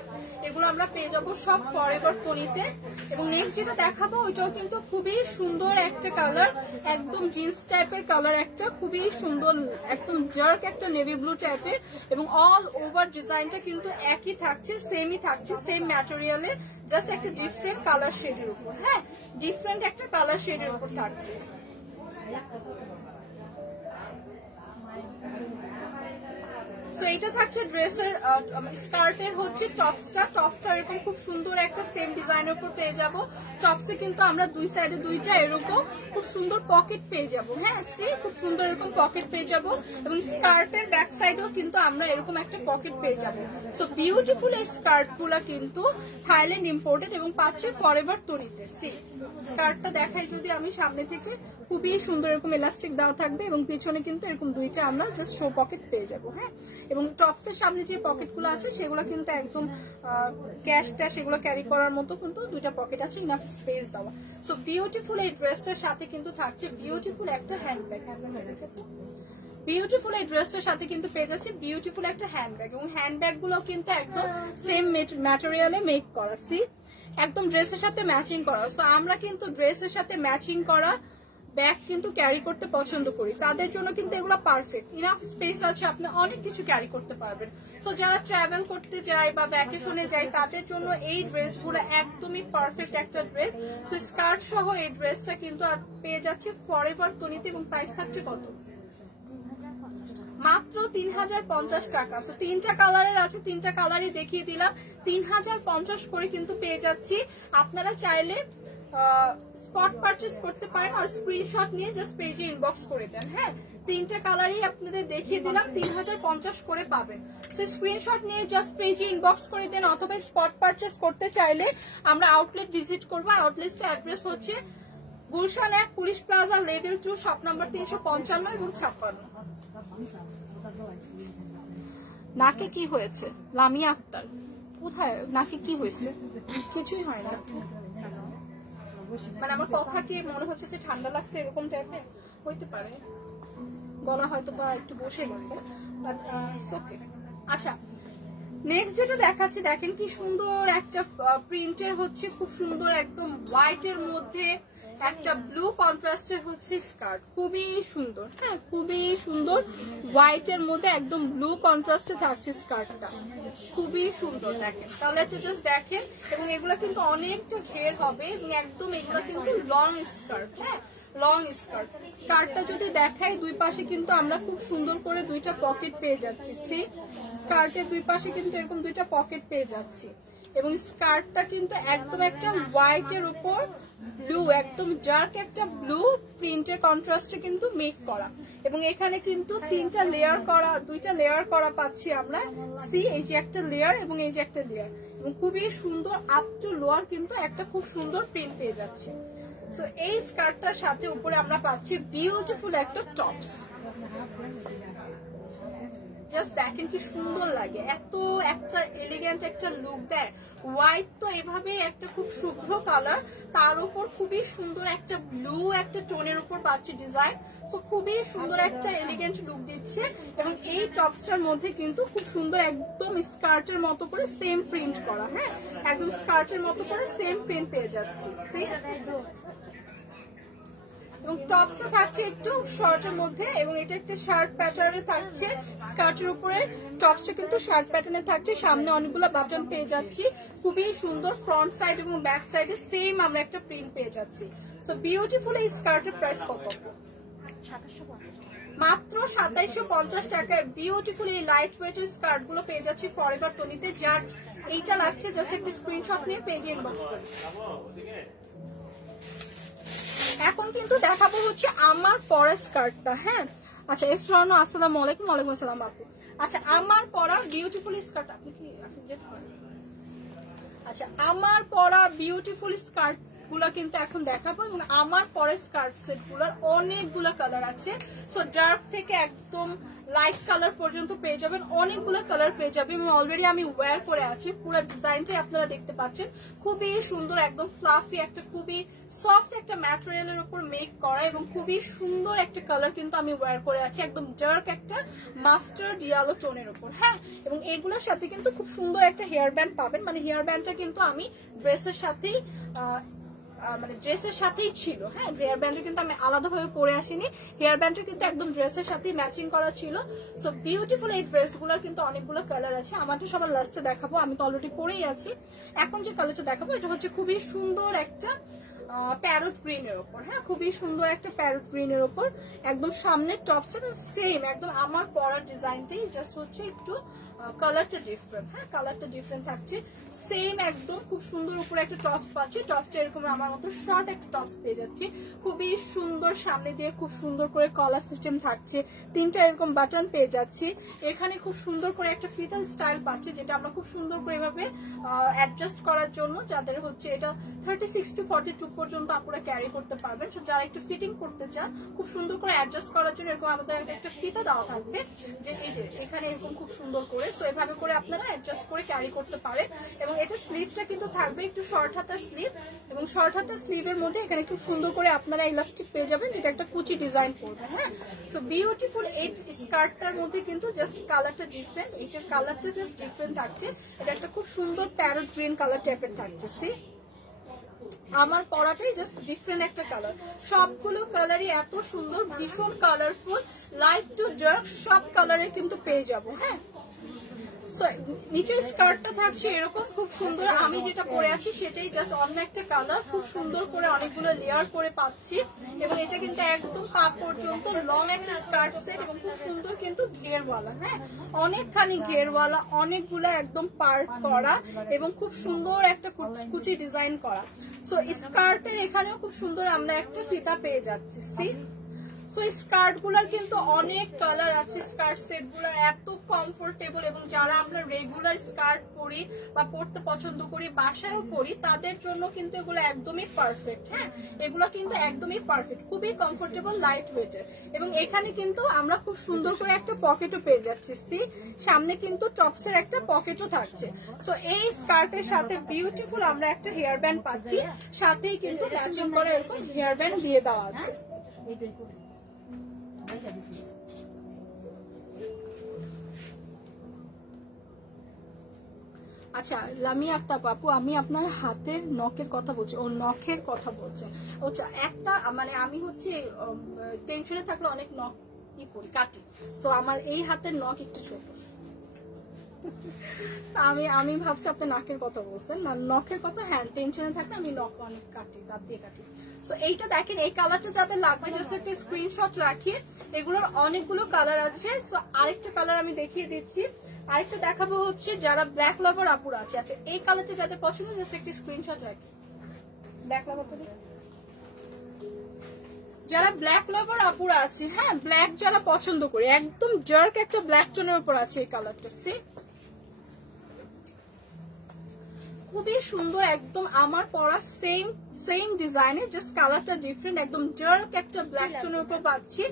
এগুলো আমরা পেয়ে যাবো সব ফরএভার তনিতে। এবং নেক্সট যেটা দেখাবো ওইটাও কিন্তু খুবই সুন্দর একটা কালার, একদম জিন্স টাইপের কালার, একটা খুবই সুন্দর একদম জার্ক একটা নেভি ব্লু টাইপের এবং অল ওভার ডিজাইনটা কিন্তু একই থাকছে, সেমই থাকছে, সেম ম্যাটেরিয়ালের, জাস্ট একটা ডিফারেন্ট কালার শেডের উপর। হ্যাঁ, ডিফারেন্ট একটা কালার শেডের উপর থাকছে। সো এটা থাকছে ড্রেসের স্কার্টের হচ্ছে টপসটা এরকম খুব সুন্দর একটা সেম ডিজাইনের উপর পেয়ে যাব। টপসে কিন্তু আমরা দুই সাইডে দুইটা এরকম খুব সুন্দর পকেট পেয়ে যাব। হ্যাঁ, খুব সুন্দর এরকম পকেট পেয়ে যাব এবং স্কার্টের ব্যাক সাইডেও কিন্তু আমরা এরকম একটা পকেট পেয়ে যাব। সো বিউটিফুল এই স্কার্ট গুলা কিন্তু থাইল্যান্ড ইম্পোর্টেড এবং পাচ্ছে ফরএভার তনিতে। স্কার্টটা দেখাই যদি আমি সামনে থেকে, খুবই সুন্দর এরকম এলাস্টিক দেওয়া থাকবে এবং পিছনে কিন্তু এরকম দুইটা আমরা জাস্ট শো পকেট পেয়ে যাব। হ্যাঁ, এবং টপসের সামনে যে পকেটগুলো আছে সেগুলো কিন্তু একদম ক্যাশ ট্যাশ এগুলো ক্যারি করার মতো কিন্তু দুইটা পকেট আছে, ইনাফ স্পেস দেওয়া। সো বিউটিফুল এই ড্রেসটার সাথে কিন্তু থাকছে বিউটিফুল একটা হ্যান্ডব্যাগ। বিউটিফুল এই ড্রেসটার সাথে কিন্তু পেয়ে যাচ্ছে বিউটিফুল একটা হ্যান্ডব্যাগ এবং হ্যান্ডব্যাগ গুলো কিন্তু একদম সেম ম্যাটেরিয়ালে মেক করা, একদম ড্রেসের সাথে ম্যাচিং করা। সো আমরা কিন্তু ড্রেসের সাথে ম্যাচিং করা ব্যাগ কিন্তু ক্যারি করতে পছন্দ করি, তাদের জন্য কিন্তু এগুলো পারফেক্ট, ইনাফ স্পেস আছে, আপনি অনেক কিছু ক্যারি করতে পারবেন। সো যারা ট্রাভেল করতে যায় বা ভ্যাকেশনে যায় তাদের জন্য এই ড্রেসগুলো একদমই পারফেক্ট একটা ড্রেস। সো স্কার্ট সহ এই ড্রেসটা কিন্তু পেয়ে যাচ্ছে ফরএভার তনিতে এবং প্রাইস থাকছে কত? মাত্র 3050 টাকা। সো তিনটা কালারের আছে, তিনটা কালারই দেখিয়ে দিলাম, 3050 করে কিন্তু পেয়ে যাচ্ছি। আপনারা চাইলে স্পট পারচেজ করতে পারেন আর স্ক্রিনশট নিয়ে জাস্ট পেজে ইনবক্স করে দেন। হ্যাঁ, তিনটা কালারই আপনাদের দেখিয়ে দিলাম, 3050 করে পাবেন। তো স্ক্রিনশট নিয়ে জাস্ট পেজে ইনবক্স করে দেন, অথবা স্পট পারচেজ করতে চাইলে আমরা আউটলেট ভিজিট করবো। আউটলেটটা অ্যাড্রেস হচ্ছে Gulshan 1 police plaza level 2 shop number 355 এবং 56। নাকে কি হয়েছে? লামিয়া আক্তার কোথায়? নাকে কি হয়েছে? কিছুই হয় না, মানে আমার কথা কি মনে হচ্ছে যে ঠান্ডা লাগছে এরকম টাইপের হইতে পারে, গলা হয়তো বা একটু বসে গেছে। আচ্ছা, নেক্সট যেটা দেখাচ্ছি, দেখেন কি সুন্দর একটা প্রিন্টের হচ্ছে, খুব সুন্দর একদম হোয়াইটের মধ্যে একটা ব্লু কন্ট্রাস্টের হচ্ছে স্কার্ট, খুবই সুন্দর। হ্যাঁ, খুবই সুন্দর, হোয়াইটের মধ্যে একদম ব্লু কন্ট্রাস্টে থাকছে স্কার্টটা, খুবই সুন্দর। দেখেন কালারটা জাস্ট দেখেন, এবং এগুলা কিন্তু অনেকটা ঘের হবে, এবং একদম এগুলা কিন্তু লং স্কার্ট। হ্যাঁ, লং স্কার্ট। স্কার্টটা যদি দেখাই, দুই পাশে কিন্তু আমরা খুব সুন্দর করে দুইটা পকেট পেয়ে যাচ্ছি। সি, স্কার্টের দুই পাশে কিন্তু এরকম দুইটা পকেট পেয়ে যাচ্ছি, এবং স্কার্টটা কিন্তু একদম একটা হোয়াইটের উপর ব্লু, একদম ডার্ক একটা ব্লু প্রিন্টের কন্ট্রাস্টে কিন্তু মেক করা, এবং এখানে কিন্তু তিনটা লেয়ার করা, দুইটা লেয়ার করা পাচ্ছি আমরা। সি, এই যে একটা লেয়ার এবং এই যে একটা লেয়ার, এবং খুবই সুন্দর আপ টু লোয়ার কিন্তু একটা খুব সুন্দর প্রিন্ট পেয়ে যাচ্ছে। সো এই স্কার্টটার সাথে উপরে আমরা পাচ্ছি বিউটিফুল একটা টপস। জাস্ট দেখেন কি সুন্দর লাগে, এত একটা এলিগেন্ট একটা লুক দেয়। হোয়াইট তো এভাবে একটা খুব শুভ্র কালার, তার উপর খুবই সুন্দর একটা ব্লু একটা টোনের উপর পাচ্ছি ডিজাইন। সো খুবই সুন্দর একটা এলিগেন্ট লুক দিচ্ছে, এবং এই টপসটার মধ্যে কিন্তু খুব সুন্দর একদম স্কার্টের মতো করে সেম প্রিন্ট করা। হ্যাঁ, একদম স্কার্টের মতো করে সেম প্রিন্ট পেয়ে যাচ্ছি। এবং টপসটা থাকছে একটু শর্টের মধ্যে, এবং এটা একটা শার্ট প্যাটার্নে থাকছে। স্কার্টের উপরে টপসটা কিন্তু শার্ট প্যাটার্নে থাকছে, সামনে অনেকগুলো বাটন পেয়ে যাচ্ছি, খুবই সুন্দর। ফ্রন্ট সাইড এবং ব্যাক সাইডে সেম আমরা একটা প্রিন্ট পেয়ে যাচ্ছি। সো বিউটিফুল এই স্কার্টের প্রাইস কত? মাত্র 2750 টাকায় বিউটিফুল এই লাইট ওয়েটের স্কার্ট গুলো পেয়ে যাচ্ছি ফরএভার টনিতে। যার এইটা লাগছে জাস্ট একটা স্ক্রিনশট নিয়ে পেজে ইনবক্স করুন। এখন কিন্তু দেখাবো হচ্ছে আমার পরা স্কার্টটা। হ্যাঁ, আচ্ছা, এসরানো আসসালামু আলাইকুম। ওয়ালাইকুম আসসালাম আপু। আচ্ছা, আমার পরা বিউটিফুল স্কার্ট, আপনি কি যেতে পারেন? আচ্ছা, আমার পরা বিউটিফুল স্কার্ট গুলা কিন্তু এখন দেখাবো, এবং আমার পরে স্কার্ট সেট গুলার অনেকগুলো কালার আছে। সো ডার্ক থেকে একদম লাইট কালার পর্যন্ত পেয়ে যাবেন, অনেকগুলো কালার পেয়ে যাবেন, এবং অলরেডি আমি ওয়্যার করে আছি। পুরো ডিজাইনটাই আপনারা দেখতে পাচ্ছেন, খুবই সুন্দর, একদম ফ্লাফি একটা খুবই সফট একটা ম্যাটেরিয়ালের উপর মেক করা, এবং খুবই সুন্দর একটা কালার কিন্তু আমি ওয়্যার করে আছি, একদম ডার্ক একটা মাস্টার্ড ইয়েলো টোনের উপর। হ্যাঁ, এবং এগুলোর সাথে কিন্তু খুব সুন্দর একটা হেয়ার ব্যান্ড পাবেন, মানে হেয়ার ব্যান্ডটা কিন্তু আমি ড্রেসের সাথেই ড্রেসের সাথেই ছিল। হ্যাঁ, হেয়ার ব্যান্ডটা কিন্তু আমি আলাদাভাবে পরে আসিনি, হেয়ার ব্যান্ডটা কিন্তু একদম ড্রেসের সাথেই ম্যাচিং করা ছিল। সো বিউটিফুল এই ড্রেসগুলোর কিন্তু অনেকগুলো কালার আছে, আমারটা সবার লাস্টে দেখাবো, আমি তো অলরেডি পরেই আছি। এখন যে কালারটা দেখাবো এটা হচ্ছে খুবই সুন্দর একটা প্যারট গ্রিনের ওপর। হ্যাঁ, খুবই সুন্দর একটা প্যারট গ্রিনের ওপর, একদম সামনে টপসের সেম একদম আমার পরার ডিজাইনটাই, জাস্ট হচ্ছে একটু কালারটা ডিফারেন্ট। হ্যাঁ, কালারটা ডিফারেন্ট থাকছে, সেম একদম খুব সুন্দর উপরে একটা টপস পাচ্ছি। টপসটা এরকম আমার মতো শর্ট একটা টপস পেয়ে যাচ্ছি, খুবই সুন্দর, সামনে দিয়ে খুব সুন্দর করে কলার সিস্টেম থাকছে, তিনটা এরকম বাটন পেয়ে যাচ্ছি। এখানে খুব সুন্দর করে একটা ফিতাল স্টাইল পাচ্ছি, যেটা আমরা খুব সুন্দর করে এভাবে অ্যাডজাস্ট করার জন্য, যাদের হচ্ছে এটা 36 to 42 পর্যন্ত আপনারা ক্যারি করতে পারবেন। সো যারা একটু ফিটিং করতে চান, খুব সুন্দর করে অ্যাডজাস্ট করার জন্য এরকম আমাদের একটা ফিতা দেওয়া থাকবে, যে এই যে এখানে এরকম খুব সুন্দর করে, তো এভাবে করে আপনারা অ্যাডজাস্ট করে ক্যারি করতে পারেন। এবং এটা স্লিভটা কিন্তু থাকবে একটু শর্ট হাতার স্লিভ, এবং শর্ট হাতার স্লিভের মধ্যে এখানে খুব সুন্দর করে আপনারা ইলাস্টিক পেয়ে যাবেন, যেটা একটা কুচি ডিজাইন করবে। হ্যাঁ, সো বিউটিফুল এই স্কার্টটার মধ্যে কিন্তু জাস্ট কালারটা ডিফারেন্ট, এইটার কালারটা জাস্ট ডিফারেন্ট থাকছে। এটা একটা খুব সুন্দর প্যারট গ্রিন কালার টাইপের থাকছে। সি, আমার পরাটাই জাস্ট ডিফারেন্ট একটা কালার, সবগুলো কালারই এত সুন্দর, ভীষণ কালারফুল, লাইট টু ডার্ক সব কালারে কিন্তু পেয়ে যাবো। হ্যাঁ, নিচের স্কার্টটা থাকছে এরকম খুব সুন্দর, আমি যেটা পরে আছি সেটাই জাস্ট অন্য একটা কালার, খুব সুন্দর করে অনেকগুলো লেয়ার করে পাচ্ছি, এবং এটা কিন্তু একদম পা পর্যন্ত লং একটা স্কার্ট সেট, এবং খুব সুন্দর কিন্তু ঘেরওয়ালা। হ্যাঁ, অনেকখানি ঘেরওয়ালা, অনেকগুলো একদম পার্ট করা, এবং খুব সুন্দর একটা কুচি ডিজাইন করা। সো স্কার্টের এখানেও খুব সুন্দর আমরা একটা ফিতা পেয়ে যাচ্ছি। সি, সো স্কার্ট গুলার কিন্তু অনেক কালার আছে, স্কার্ট সেট গুলার এত কমফোর্টেবল, এবং যারা আমরা রেগুলার স্কার্ট পরি বা পরতে পছন্দ করি, বাসায়ও পরি, তাদের জন্য কিন্তু এগুলো একদমই পারফেক্ট। হ্যাঁ, এগুলো কিন্তু একদমই পারফেক্ট, খুবই কমফোর্টেবল, লাইট ওয়েটের, এবং এখানে কিন্তু আমরা খুব সুন্দর করে একটা পকেটও পেয়ে যাচ্ছি। সি, সামনে কিন্তু টপসের একটা পকেটও থাকছে। সো এই স্কার্টের সাথে বিউটিফুল আমরা একটা হেয়ার ব্যান্ড পাচ্ছি, সাথেই কিন্তু ম্যাচিং করে এরকম হেয়ার ব্যান্ড দিয়ে দেওয়া আছে। আচ্ছা লামিয়া আফতাব আপু, আমি আপনার হাতের নখের কথা বলছি। ও নখের কথা বলছেন। আচ্ছা একটা মানে আমি হচ্ছে টেনশনে থাকলে অনেক নখ কি করি, কাটি। সো আমার এই হাতের নখ একটু ছোট। আমি ভাবছি আপনি নাকের কথা বলছেন, না নখের কথা। হ্যাঁ টেনশনে থাকলে আমি নখ অনেক কাটি, দাঁত দিয়ে কাটি। সো এইটা দেখেন, এই কালারটা যাদের লাগবে জাস্ট একটা স্ক্রিনশট রাখি। এগুলোর অনেকগুলো কালার আছে। সো আরেকটা কালার আমি দেখিয়ে দিচ্ছি। আরেকটা দেখাবো হচ্ছে যারা ব্ল্যাক লাভার আপুর আছে। আচ্ছা এই কালারটা যাদের পছন্দ জাস্ট একটা স্ক্রিনশট রাখি। ব্ল্যাক লাভারটা যারা ব্ল্যাক লাভার আপুরা আছে, হ্যাঁ ব্ল্যাক যারা পছন্দ করে, একদম জার্ক একটা ব্ল্যাক টোনের উপর আছে এই কালারটা। সি খুবই সুন্দর, একদম আমার পরা সেম ডিজাইনে, জাস্ট কালারটা ডিফারেন্ট। একদম ডার্ক একটা ব্ল্যাক টোনের উপর পাচ্ছি।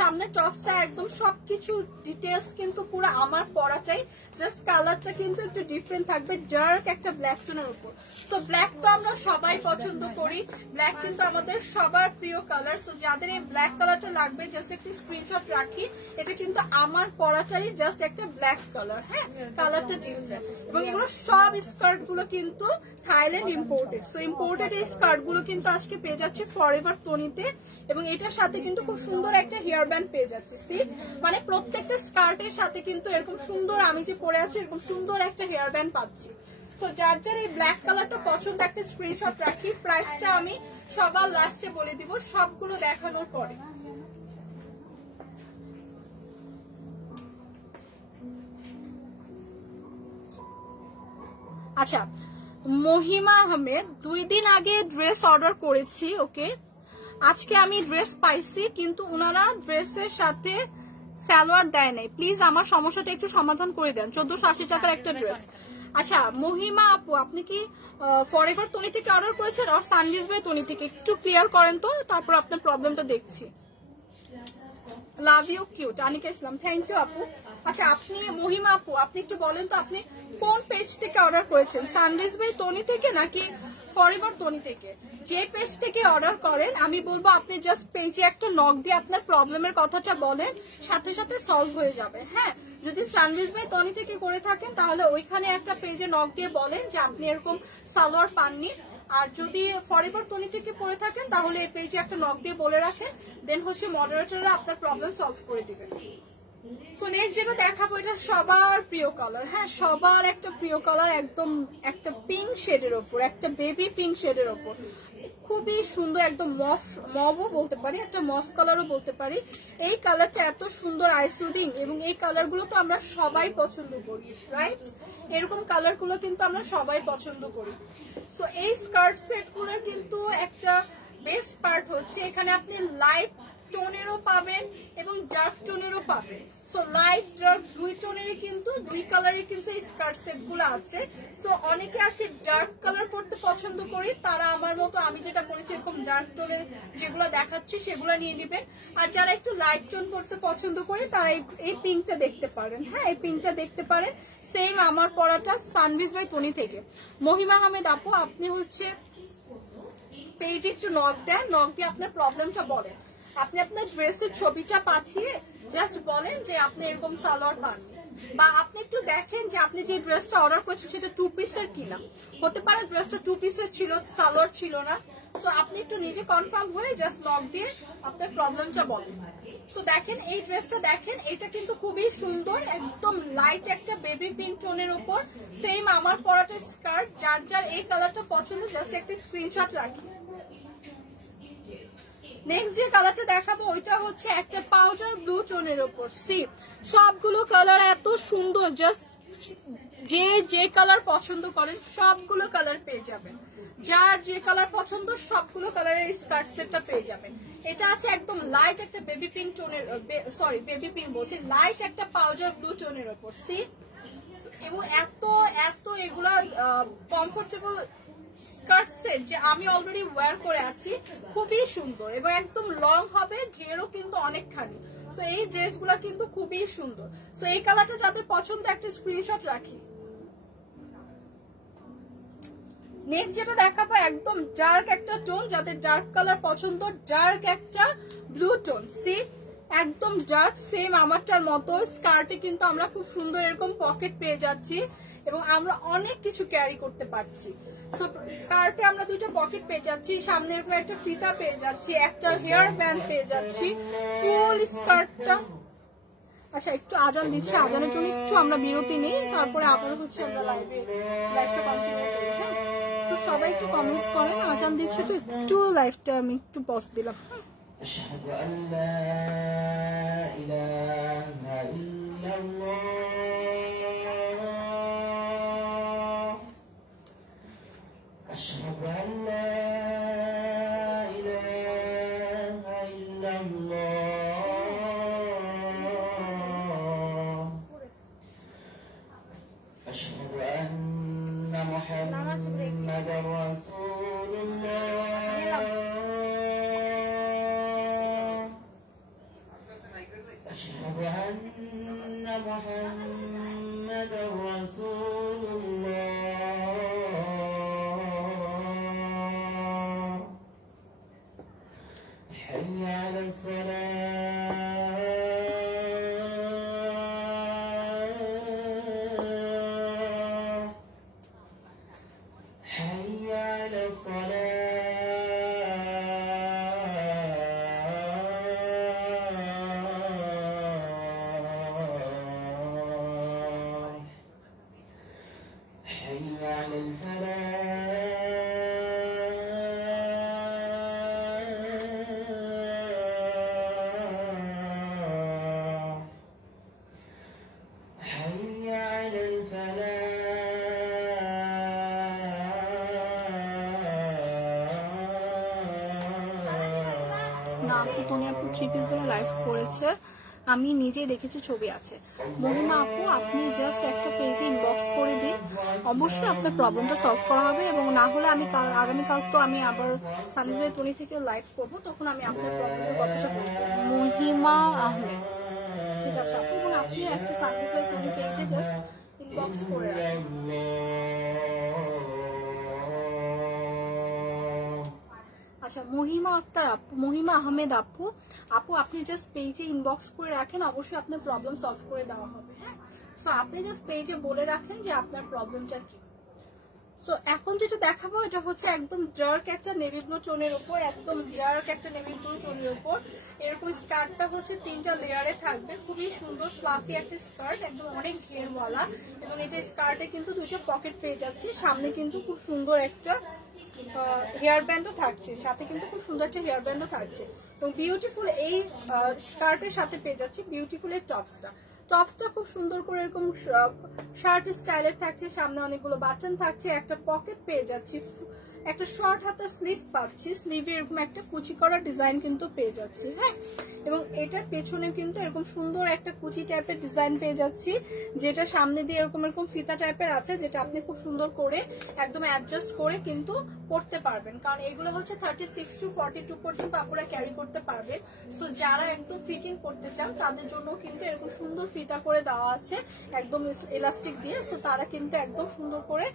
সামনে টপসটা একদম সবকিছু ডিটেলস কিন্তু পুরো আমার পরাটাই, জাস্ট কালারটা কিন্তু একটু ডিফারেন্ট থাকবে, ডার্ক একটা ব্ল্যাক টোনের উপর। তো ব্ল্যাক তো আমরা সবাই পছন্দ করি, ব্ল্যাক কিন্তু আমাদের সবার প্রিয় কালার। সো যাদের এই ব্ল্যাক কালারটা লাগবে জাস্ট একটি স্ক্রিনশট রাখি। এটা কিন্তু আমার পরাটারই জাস্ট একটা ব্ল্যাক কালার। হ্যাঁ কালারটা ডিফারেন্ট, এবং এগুলো সব স্কার্ট গুলো কিন্তু থাইল্যান্ড ইম্পোর্টেড। সো ইম্পোর্টেড এই স্কার্ট গুলো কিন্তু আজকে পেয়ে যাচ্ছে ফরএভার তনিতে, এবং এটার সাথে কিন্তু খুব সুন্দর একটা হেয়ার ব্যান্ড পেয়ে যাচ্ছে। সি মানে প্রত্যেকটা স্কার্টের সাথে কিন্তু এরকম সুন্দর, আমি যে পরে আছি এরকম সুন্দর একটা হেয়ার ব্যান্ড পাচ্ছি। তো যার যার এই ব্ল্যাক কালারটা পছন্দ একটা স্ক্রিনশট রাখি। প্রাইসটা আমি সবার লাস্টে বলে দিব সবগুলো দেখানোর পরে। আচ্ছা মহিমা আহমেদ, 2 দিন আগে ড্রেস অর্ডার করেছি, ওকে আজকে আমি ড্রেস পাইছি, কিন্তু ওনারা ড্রেসের সাথে সালোয়ার দেয় নাই। প্লিজ আমার সমস্যাটা একটু সমাধান করে দেন। 1480 টাকার একটা ড্রেস। আচ্ছা মহিমা আপু, আপনি কি ফরএভার তনি থেকে অর্ডার করেছেন আর সানডিজ বাই তনি থেকে? একটু ক্লিয়ার করেন তো, তারপর আপনার প্রবলেমটা দেখছি। Love you cute Anika Islam, thank you আপু। আচ্ছা আপনি মহিমা আপু, আপনি একটু বলেন তো আপনি কোন পেজ থেকে অর্ডার করেছেন, সানডিজ বাই তনি থেকে নাকি ফরএভার তনি থেকে? যে পেজ থেকে অর্ডার করেন আমি বলবো আপনি জাস্ট পেজে একটা নক দিয়ে আপনার প্রবলেমের কথাটা বলেন, সাথে সাথে সলভ হয়ে যাবে। হ্যাঁ যদি সানডিজ বাই তনি থেকে করে থাকেন তাহলে ওইখানে একটা পেজে নক দিয়ে বলেন যে আপনি এরকম সালোয়ার পাননি। আর যদি ফরএভার তনি থেকে পড়ে থাকেন তাহলে এই পেজে একটা নক দিয়ে বলে রাখেন, দেন হচ্ছে মডারেটররা আপনার প্রবলেম সলভ করে দিবেন। সো নেক্সট যেটা দেখাবো এটা সবার প্রিয় কালার। হ্যাঁ সবার একটা প্রিয় কালার, একদম একটা পিঙ্ক শেডের ওপর, একটা বেবি পিঙ্ক শেডের ওপর, খুবই সুন্দর, একদম মভও বলতে পারি, একটা মভ কালারও বলতে পারি। এই কালারটা এত সুন্দর আইসুদিং, এবং এই কালার গুলো তো আমরা সবাই পছন্দ করি, রাইট? এরকম কালার গুলো কিন্তু আমরা সবাই পছন্দ করি। সো এই স্কার্ট সেট গুলোর কিন্তু একটা বেস্ট পার্ট হচ্ছে এখানে আপনি লাইট টোনেরও পাবেন এবং ডার্ক টোনেরও পাবেন। সো লাইট ডার্ক দুই টোনেরই কিন্তু, দুই কালারে কিন্তু এই স্কার্ট সেট গুলো আছে। সো অনেকে আসে ডার্ক কালার পরতে পছন্দ করি, তারা আমার মতো আমি যেটা বলেছি এরকম ডার্ক টোনের যেগুলো দেখাচ্ছি সেগুলো নিয়ে নেবেন। আর যারা একটু লাইট টোন পরতে পছন্দ করে তারা এই পিঙ্কটা দেখতে পারেন। হ্যাঁ এই পিঙ্কটা দেখতে পারেন, সেম আমার পরাটা সানডিজ বাই তনি থেকে। মহিমা আহমেদ আপু, আপনি হচ্ছে পেজে একটু নক দেন, নক দিয়ে আপনার প্রবলেমটা বলেন। আপনি আপনার ড্রেসের ছবিটা পাঠিয়ে জাস্ট বলেন যে আপনি এরকম সালোয়ার পান, বা আপনি একটু দেখেন যে আপনি যে ড্রেসটা অর্ডার করছেন সেটা 2 পিসের কিনা। হতে পারে ড্রেসটা 2 পিসের ছিল, সালোয়ার ছিল না। সো আপনি একটু নিজে কনফার্ম হয়ে জাস্ট নক দিয়ে আপনার প্রবলেমটা বলেন। সো দেখেন এই ড্রেসটা দেখেন, এটা কিন্তু খুবই সুন্দর, একদম লাইট একটা বেবি পিঙ্ক টোনের উপর, সেম আমার পরাটা স্কার্ট। যার যার এই কালারটা পছন্দ জাস্ট একটা স্ক্রিনশট রাখি। নেক্সট যে কালারটা দেখাবো ওইটা হচ্ছে একটা পাউডার ব্লু টোনের উপর। সি সবগুলো কালার এত সুন্দর, জাস্ট যে কালার পছন্দ করেন সবগুলো কালার পেয়ে যাবেন। যার যে কালার পছন্দ সবগুলো কালারের স্কার্ট সেটটা পেয়ে যাবেন। এটা আছে একদম লাইট একটা বেবি পিঙ্ক টোনের, সরি বেবি পিঙ্ক বলছি, লাইট একটা পাউডার ব্লু টোনের উপর। সি এবং এত এত এগুলা কমফোর্টেবল স্কার্ট সেট যে আমি অলরেডি ওয়্যার করে আছি, খুবই সুন্দর এবং একদম লং হবে, ঘেরও কিন্তু অনেকখানি। সো এই ড্রেসগুলো কিন্তু খুবই সুন্দর। সো এই কালারটা যাদের পছন্দ একটা স্ক্রিনশট রাখি। নেক্সট যেটা দেখাবো একদম ডার্ক একটা টোন, যাদের ডার্ক কালার পছন্দ, ডার্ক একটা ব্লু টোন। সি একদম ডার্ক, সেম আমারটার মতো। স্কার্টে কিন্তু আমরা খুব সুন্দর এরকম পকেট পেয়ে যাচ্ছি, এবং আমরা অনেক কিছু ক্যারি করতে পারছি। তো স্কার্টে আমরা দুইটা পকেট পেয়ে যাচ্ছি, সামনে এরকম একটা ফিতা পেয়ে যাচ্ছি, একটা হেয়ার ব্যান্ড পেয়ে যাচ্ছি ফুল স্কার্টটা। আচ্ছা একটু আজান দিচ্ছে, আজানের জন্য একটু আমরা বিরতি নেই, তারপরে আবার হচ্ছে আমরা লাইভটা কন্টিনিউ করব। হ্যাঁ, তো সবাই একটু কমেন্টস করেন, আজান দিচ্ছে তো একটু লাইভটা আমি একটু পজ দিলাম। أشهد أن لا إله إلا الله أشهد أن لا إله إلا الله أشهد أن محمدا رسول الله أشهد أن محمدا رسول الله حي على الصلاة حي على الصلاة حي على الفلاح حي على الفلاح না আপু, তুমি আপু 3 পিস গুলো লাইভ করেছে, আমি নিজেই দেখেছি, ছবি আছে। মহিমা আপু আপনি জাস্ট একটা পেজে ইনবক্স করে দিন, অবশ্যই আপনার প্রবলেমটা সলভ করা হবে। এবং না হলে আমি আগামীকাল তো আমি আবার সানডে টনি থেকে লাইভ করবো, তখন আমি আপনার প্রবলেমের কথাটা বলবো। মহিমা আহমেদ, ঠিক আছে আপু, এবং আপনি একটা সানডে টনি পেজে জাস্ট ইনবক্স করে রাখেন। আচ্ছা মহিমা আক্তার আপু, মহিমা আহমেদ আপু, আপনি জাস্ট পেজে ইনবক্স করে রাখেন, অবশ্যই আপনার প্রবলেম সলভ করে দেওয়া হবে। হ্যাঁ, সো আপনি জাস্ট পেজে বলে রাখেন যে আপনার প্রবলেমটা কি। সো এখন যেটা দেখাবো এটা হচ্ছে একদম ডার্ক একটা নেভি ব্লু টোনের উপর, একদম ডার্ক একটা নেভি ব্লু টোনের উপর এরকম স্কার্টটা হচ্ছে 3টা লেয়ারে থাকবে, খুবই সুন্দর ফ্লাফি একটা স্কার্ট, একদম অনেক ঘেরওয়ালা। এবং এটা স্কার্টে কিন্তু 2টা পকেট পেয়ে যাচ্ছে, সামনে কিন্তু খুব সুন্দর একটা হেয়ার ব্যান্ডও থাকছে, সাথে কিন্তু খুব সুন্দর একটা হেয়ার ব্যান্ডও থাকছে। এবং বিউটিফুল এই স্কার্টের সাথে পেয়ে যাচ্ছে বিউটিফুল এই টপসটা খুব সুন্দর করে এরকম শার্ট স্টাইলের থাকছে, সামনে অনেকগুলো বাটন থাকছে, একটা পকেট পেয়ে যাচ্ছি, একটা শর্ট হাতা স্লিভ পাচ্ছি, স্লিভে এরকম একটা কুচি করা ডিজাইন কিন্তু পেয়ে যাচ্ছি। হ্যাঁ, এবং এটার পেছনে কিন্তু এরকম সুন্দর একটা কুচি টাইপের ডিজাইন পেয়ে যাচ্ছি, যেটা সামনে দিয়ে এরকম ফিতা টাইপের আছে, যেটা আপনি খুব সুন্দর করে একদম অ্যাডজাস্ট করে কিন্তু পরতে পারবেন, কারণ এগুলো হচ্ছে 36 to 42 পর্যন্ত আপনারা ক্যারি করতে পারবেন। সো যারা একদম ফিটিং করতে চান তাদের জন্য কিন্তু এরকম সুন্দর ফিতা করে দেওয়া আছে একদম ইলাস্টিক দিয়ে, সো তারা কিন্তু একদম সুন্দর করে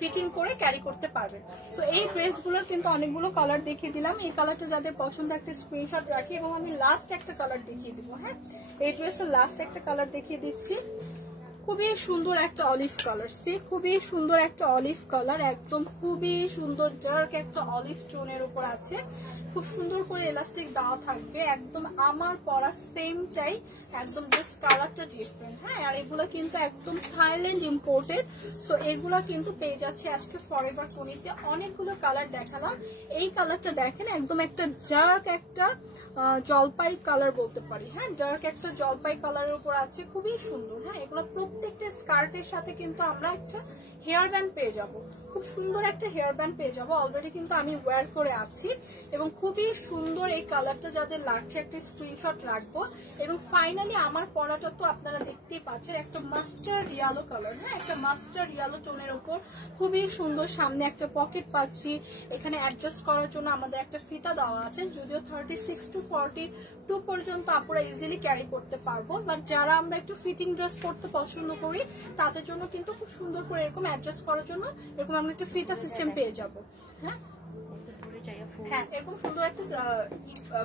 ফিটিং করে ক্যারি করতে পারবেন। সো এই ড্রেসগুলোর কিন্তু অনেকগুলো কালার দেখিয়ে দিলাম, এই কালারটা যাদের পছন্দ একটা স্ক্রিনশট রাখি, এবং আমি লাস্ট একটা কালার দেখিয়ে দিব। হ্যাঁ, এই ড্রেসের লাস্ট একটা কালার দেখিয়ে দিচ্ছি, খুবই সুন্দর একটা অলিভ কালার, খুবই সুন্দর একটা অলিভ কালার, একদম খুবই সুন্দর ডার্ক একটা অলিভ টোনের উপর আছে, খুব সুন্দর করে এলাস্টিক দেওয়া থাকবে, একদম আমার পরা সেমটাই, একদম জাস্ট কালারটা ডিফারেন্ট। হ্যাঁ, আর এগুলো কিন্তু একদম থাইল্যান্ড ইম্পোর্টেড। সো এগুলা কিন্তু পেয়ে যাচ্ছে আজকে ফরএভার টনিতে, অনেকগুলো কালার দেখালাম, এই কালারটা দেখেন একদম একটা ডার্ক একটা জলপাই কালার বলতে পারি। হ্যাঁ, ডার্ক একটা জলপাই কালারের উপর আছে, খুবই সুন্দর। হ্যাঁ, এগুলো প্রত্যেকটা স্কার্টের সাথে কিন্তু আমরা একটা হেয়ার ব্যান্ড পেয়ে যাব, খুব সুন্দর একটা হেয়ার ব্যান্ড পেয়ে যাবো, অলরেডি কিন্তু আমি ওয়্যার করে আছি, এবং খুবই সুন্দর এই কালারটা যাদের লাগছে একটা স্ক্রিনশট রাখবো। এবং ফাইনালি আমার পরাটা তো আপনারা দেখতেই পাচ্ছেন, একটা মাস্টার্ড ইয়েলো কালার। হ্যাঁ, একটা মাস্টার্ড ইয়েলো টোনের উপর খুবই সুন্দর, সামনে একটা পকেট পাচ্ছি, এখানে অ্যাডজাস্ট করার জন্য আমাদের একটা ফিতা দেওয়া আছে, যদিও 36 to 42 পর্যন্ত আপনারা ইজিলি ক্যারি করতে পারবো, বাট যারা আমরা একটু ফিটিং ড্রেস পরতে পছন্দ করি তাদের জন্য কিন্তু খুব সুন্দর করে এরকম অ্যাডজাস্ট করার জন্য এরকম আমরা একটা ফিতা সিস্টেম পেয়ে যাবো। হ্যাঁ, হ্যাঁ এরকম সুন্দর একটা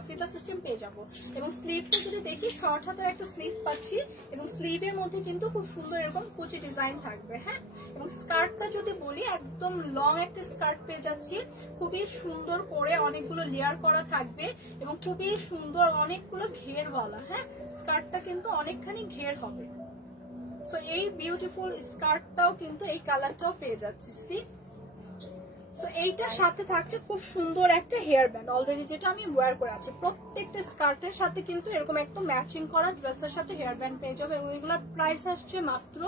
ফিতা সিস্টেম পেয়ে যাবো। এবং স্লিভটা যদি দেখি শর্ট হাতের একটা স্লিভ পাচ্ছি এবং স্লিভের মধ্যে কিন্তু খুব সুন্দর এরকম কুচি ডিজাইন থাকবে। হ্যাঁ এবং স্কার্টটা যদি বলি একদম লং একটা স্কার্ট পেয়ে যাচ্ছি, খুবই সুন্দর করে অনেকগুলো লেয়ার করা থাকবে এবং খুবই সুন্দর অনেকগুলো ঘেরওয়ালা। হ্যাঁ স্কার্টটা কিন্তু অনেকখানি ঘের হবে। সো এই বিউটিফুল স্কার্টটাও কিন্তু এই কালারটাও পেয়ে যাচ্ছি। সি সো এইটার সাথে থাকছে খুব সুন্দর একটা হেয়ার ব্যান্ড, অলরেডি যেটা আমি ওয়্যার করে আছি। প্রত্যেকটা স্কার্টের সাথে কিন্তু এরকম একটা ম্যাচিং করা ড্রেসের সাথে হেয়ার ব্যান্ড পেয়ে যাবে এবং এগুলোর প্রাইস আসছে মাত্র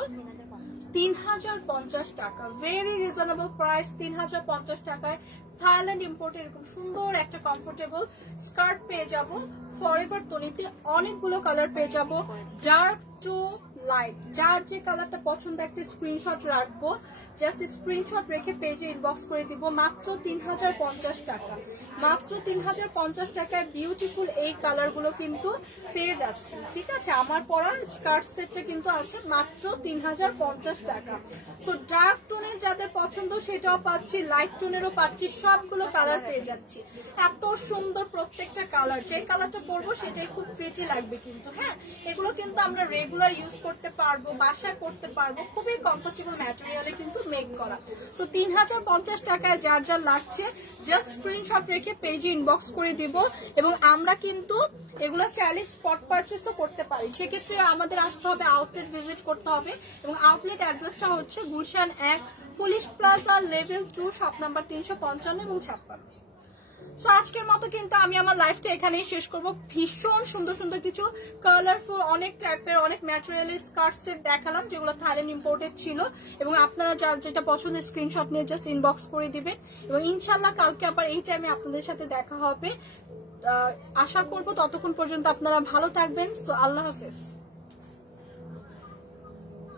3050 টাকা। ভেরি রিজনেবল প্রাইস, 3050 টাকায় থাইল্যান্ড ইম্পোর্টের এরকম সুন্দর একটা কমফোর্টেবল স্কার্ট পেয়ে যাব। ফরএভার তনিতে অনেকগুলো কালার পেয়ে যাব, ডার্ক টু লাইট। যার যে কালারটা পছন্দ একটা স্ক্রিনশট রাখবো, জাস্ট স্ক্রিনশট রেখে পেজে ইনবক্স করে দিব। মাত্র 3050 টাকা, মাত্র 3050 টাকায় বিউটিফুল এই কালারগুলো কিন্তু পেয়ে যাচ্ছি। ঠিক আছে, আমার পরা স্কার্ট সেটটা কিন্তু আছে মাত্র 3050 টাকা। তো ডার্ক টোনের যাদের পছন্দ সেটাও পাচ্ছি, লাইট টোনেরও পাচ্ছি, সবগুলো কালার পেয়ে যাচ্ছি। এত সুন্দর প্রত্যেকটা কালার, যে কালারটা পরবো সেটাই খুব প্রিটি লাগবে কিন্তু। হ্যাঁ এগুলো কিন্তু আমরা রেগুলার ইউজ করতে পারবো, বাসায় পড়তে পারবো, খুবই কমফোর্টেবল ম্যাটেরিয়ালে কিন্তু মেক করা। সো 3050 টাকায় যার যার লাগছে জাস্ট স্ক্রিনশট রেখে পেজে ইনবক্স করে দিব এবং আমরা কিন্তু এগুলো চাইলে স্পট পারচেসও করতে পারি। সেক্ষেত্রে আমাদের আসতে হবে, আউটলেট ভিজিট করতে হবে এবং আউটলেট অ্যাড্রেসটা হচ্ছে Gulshan 1 police plaza level 2 shop number 355 এবং 56। সো আজকের মতো কিন্তু আমি আমার লাইফটা এখানেই শেষ করব। ভীষণ সুন্দর সুন্দর কিছু কালারফুল অনেক টাইপের অনেক ম্যাটেরিয়ালের স্কার্ট সেট দেখালাম যেগুলো থাইল্যান্ড ইম্পোর্টেড ছিল এবং আপনারা যার যেটা পছন্দ স্ক্রিনশট নিয়ে জাস্ট ইনবক্স করে দিবেন এবং ইনশাল্লাহ কালকে আবার এই টাইমে আপনাদের সাথে দেখা হবে। আশা করবো ততক্ষণ পর্যন্ত আপনারা ভালো থাকবেন। সো আল্লাহ হাফেজ।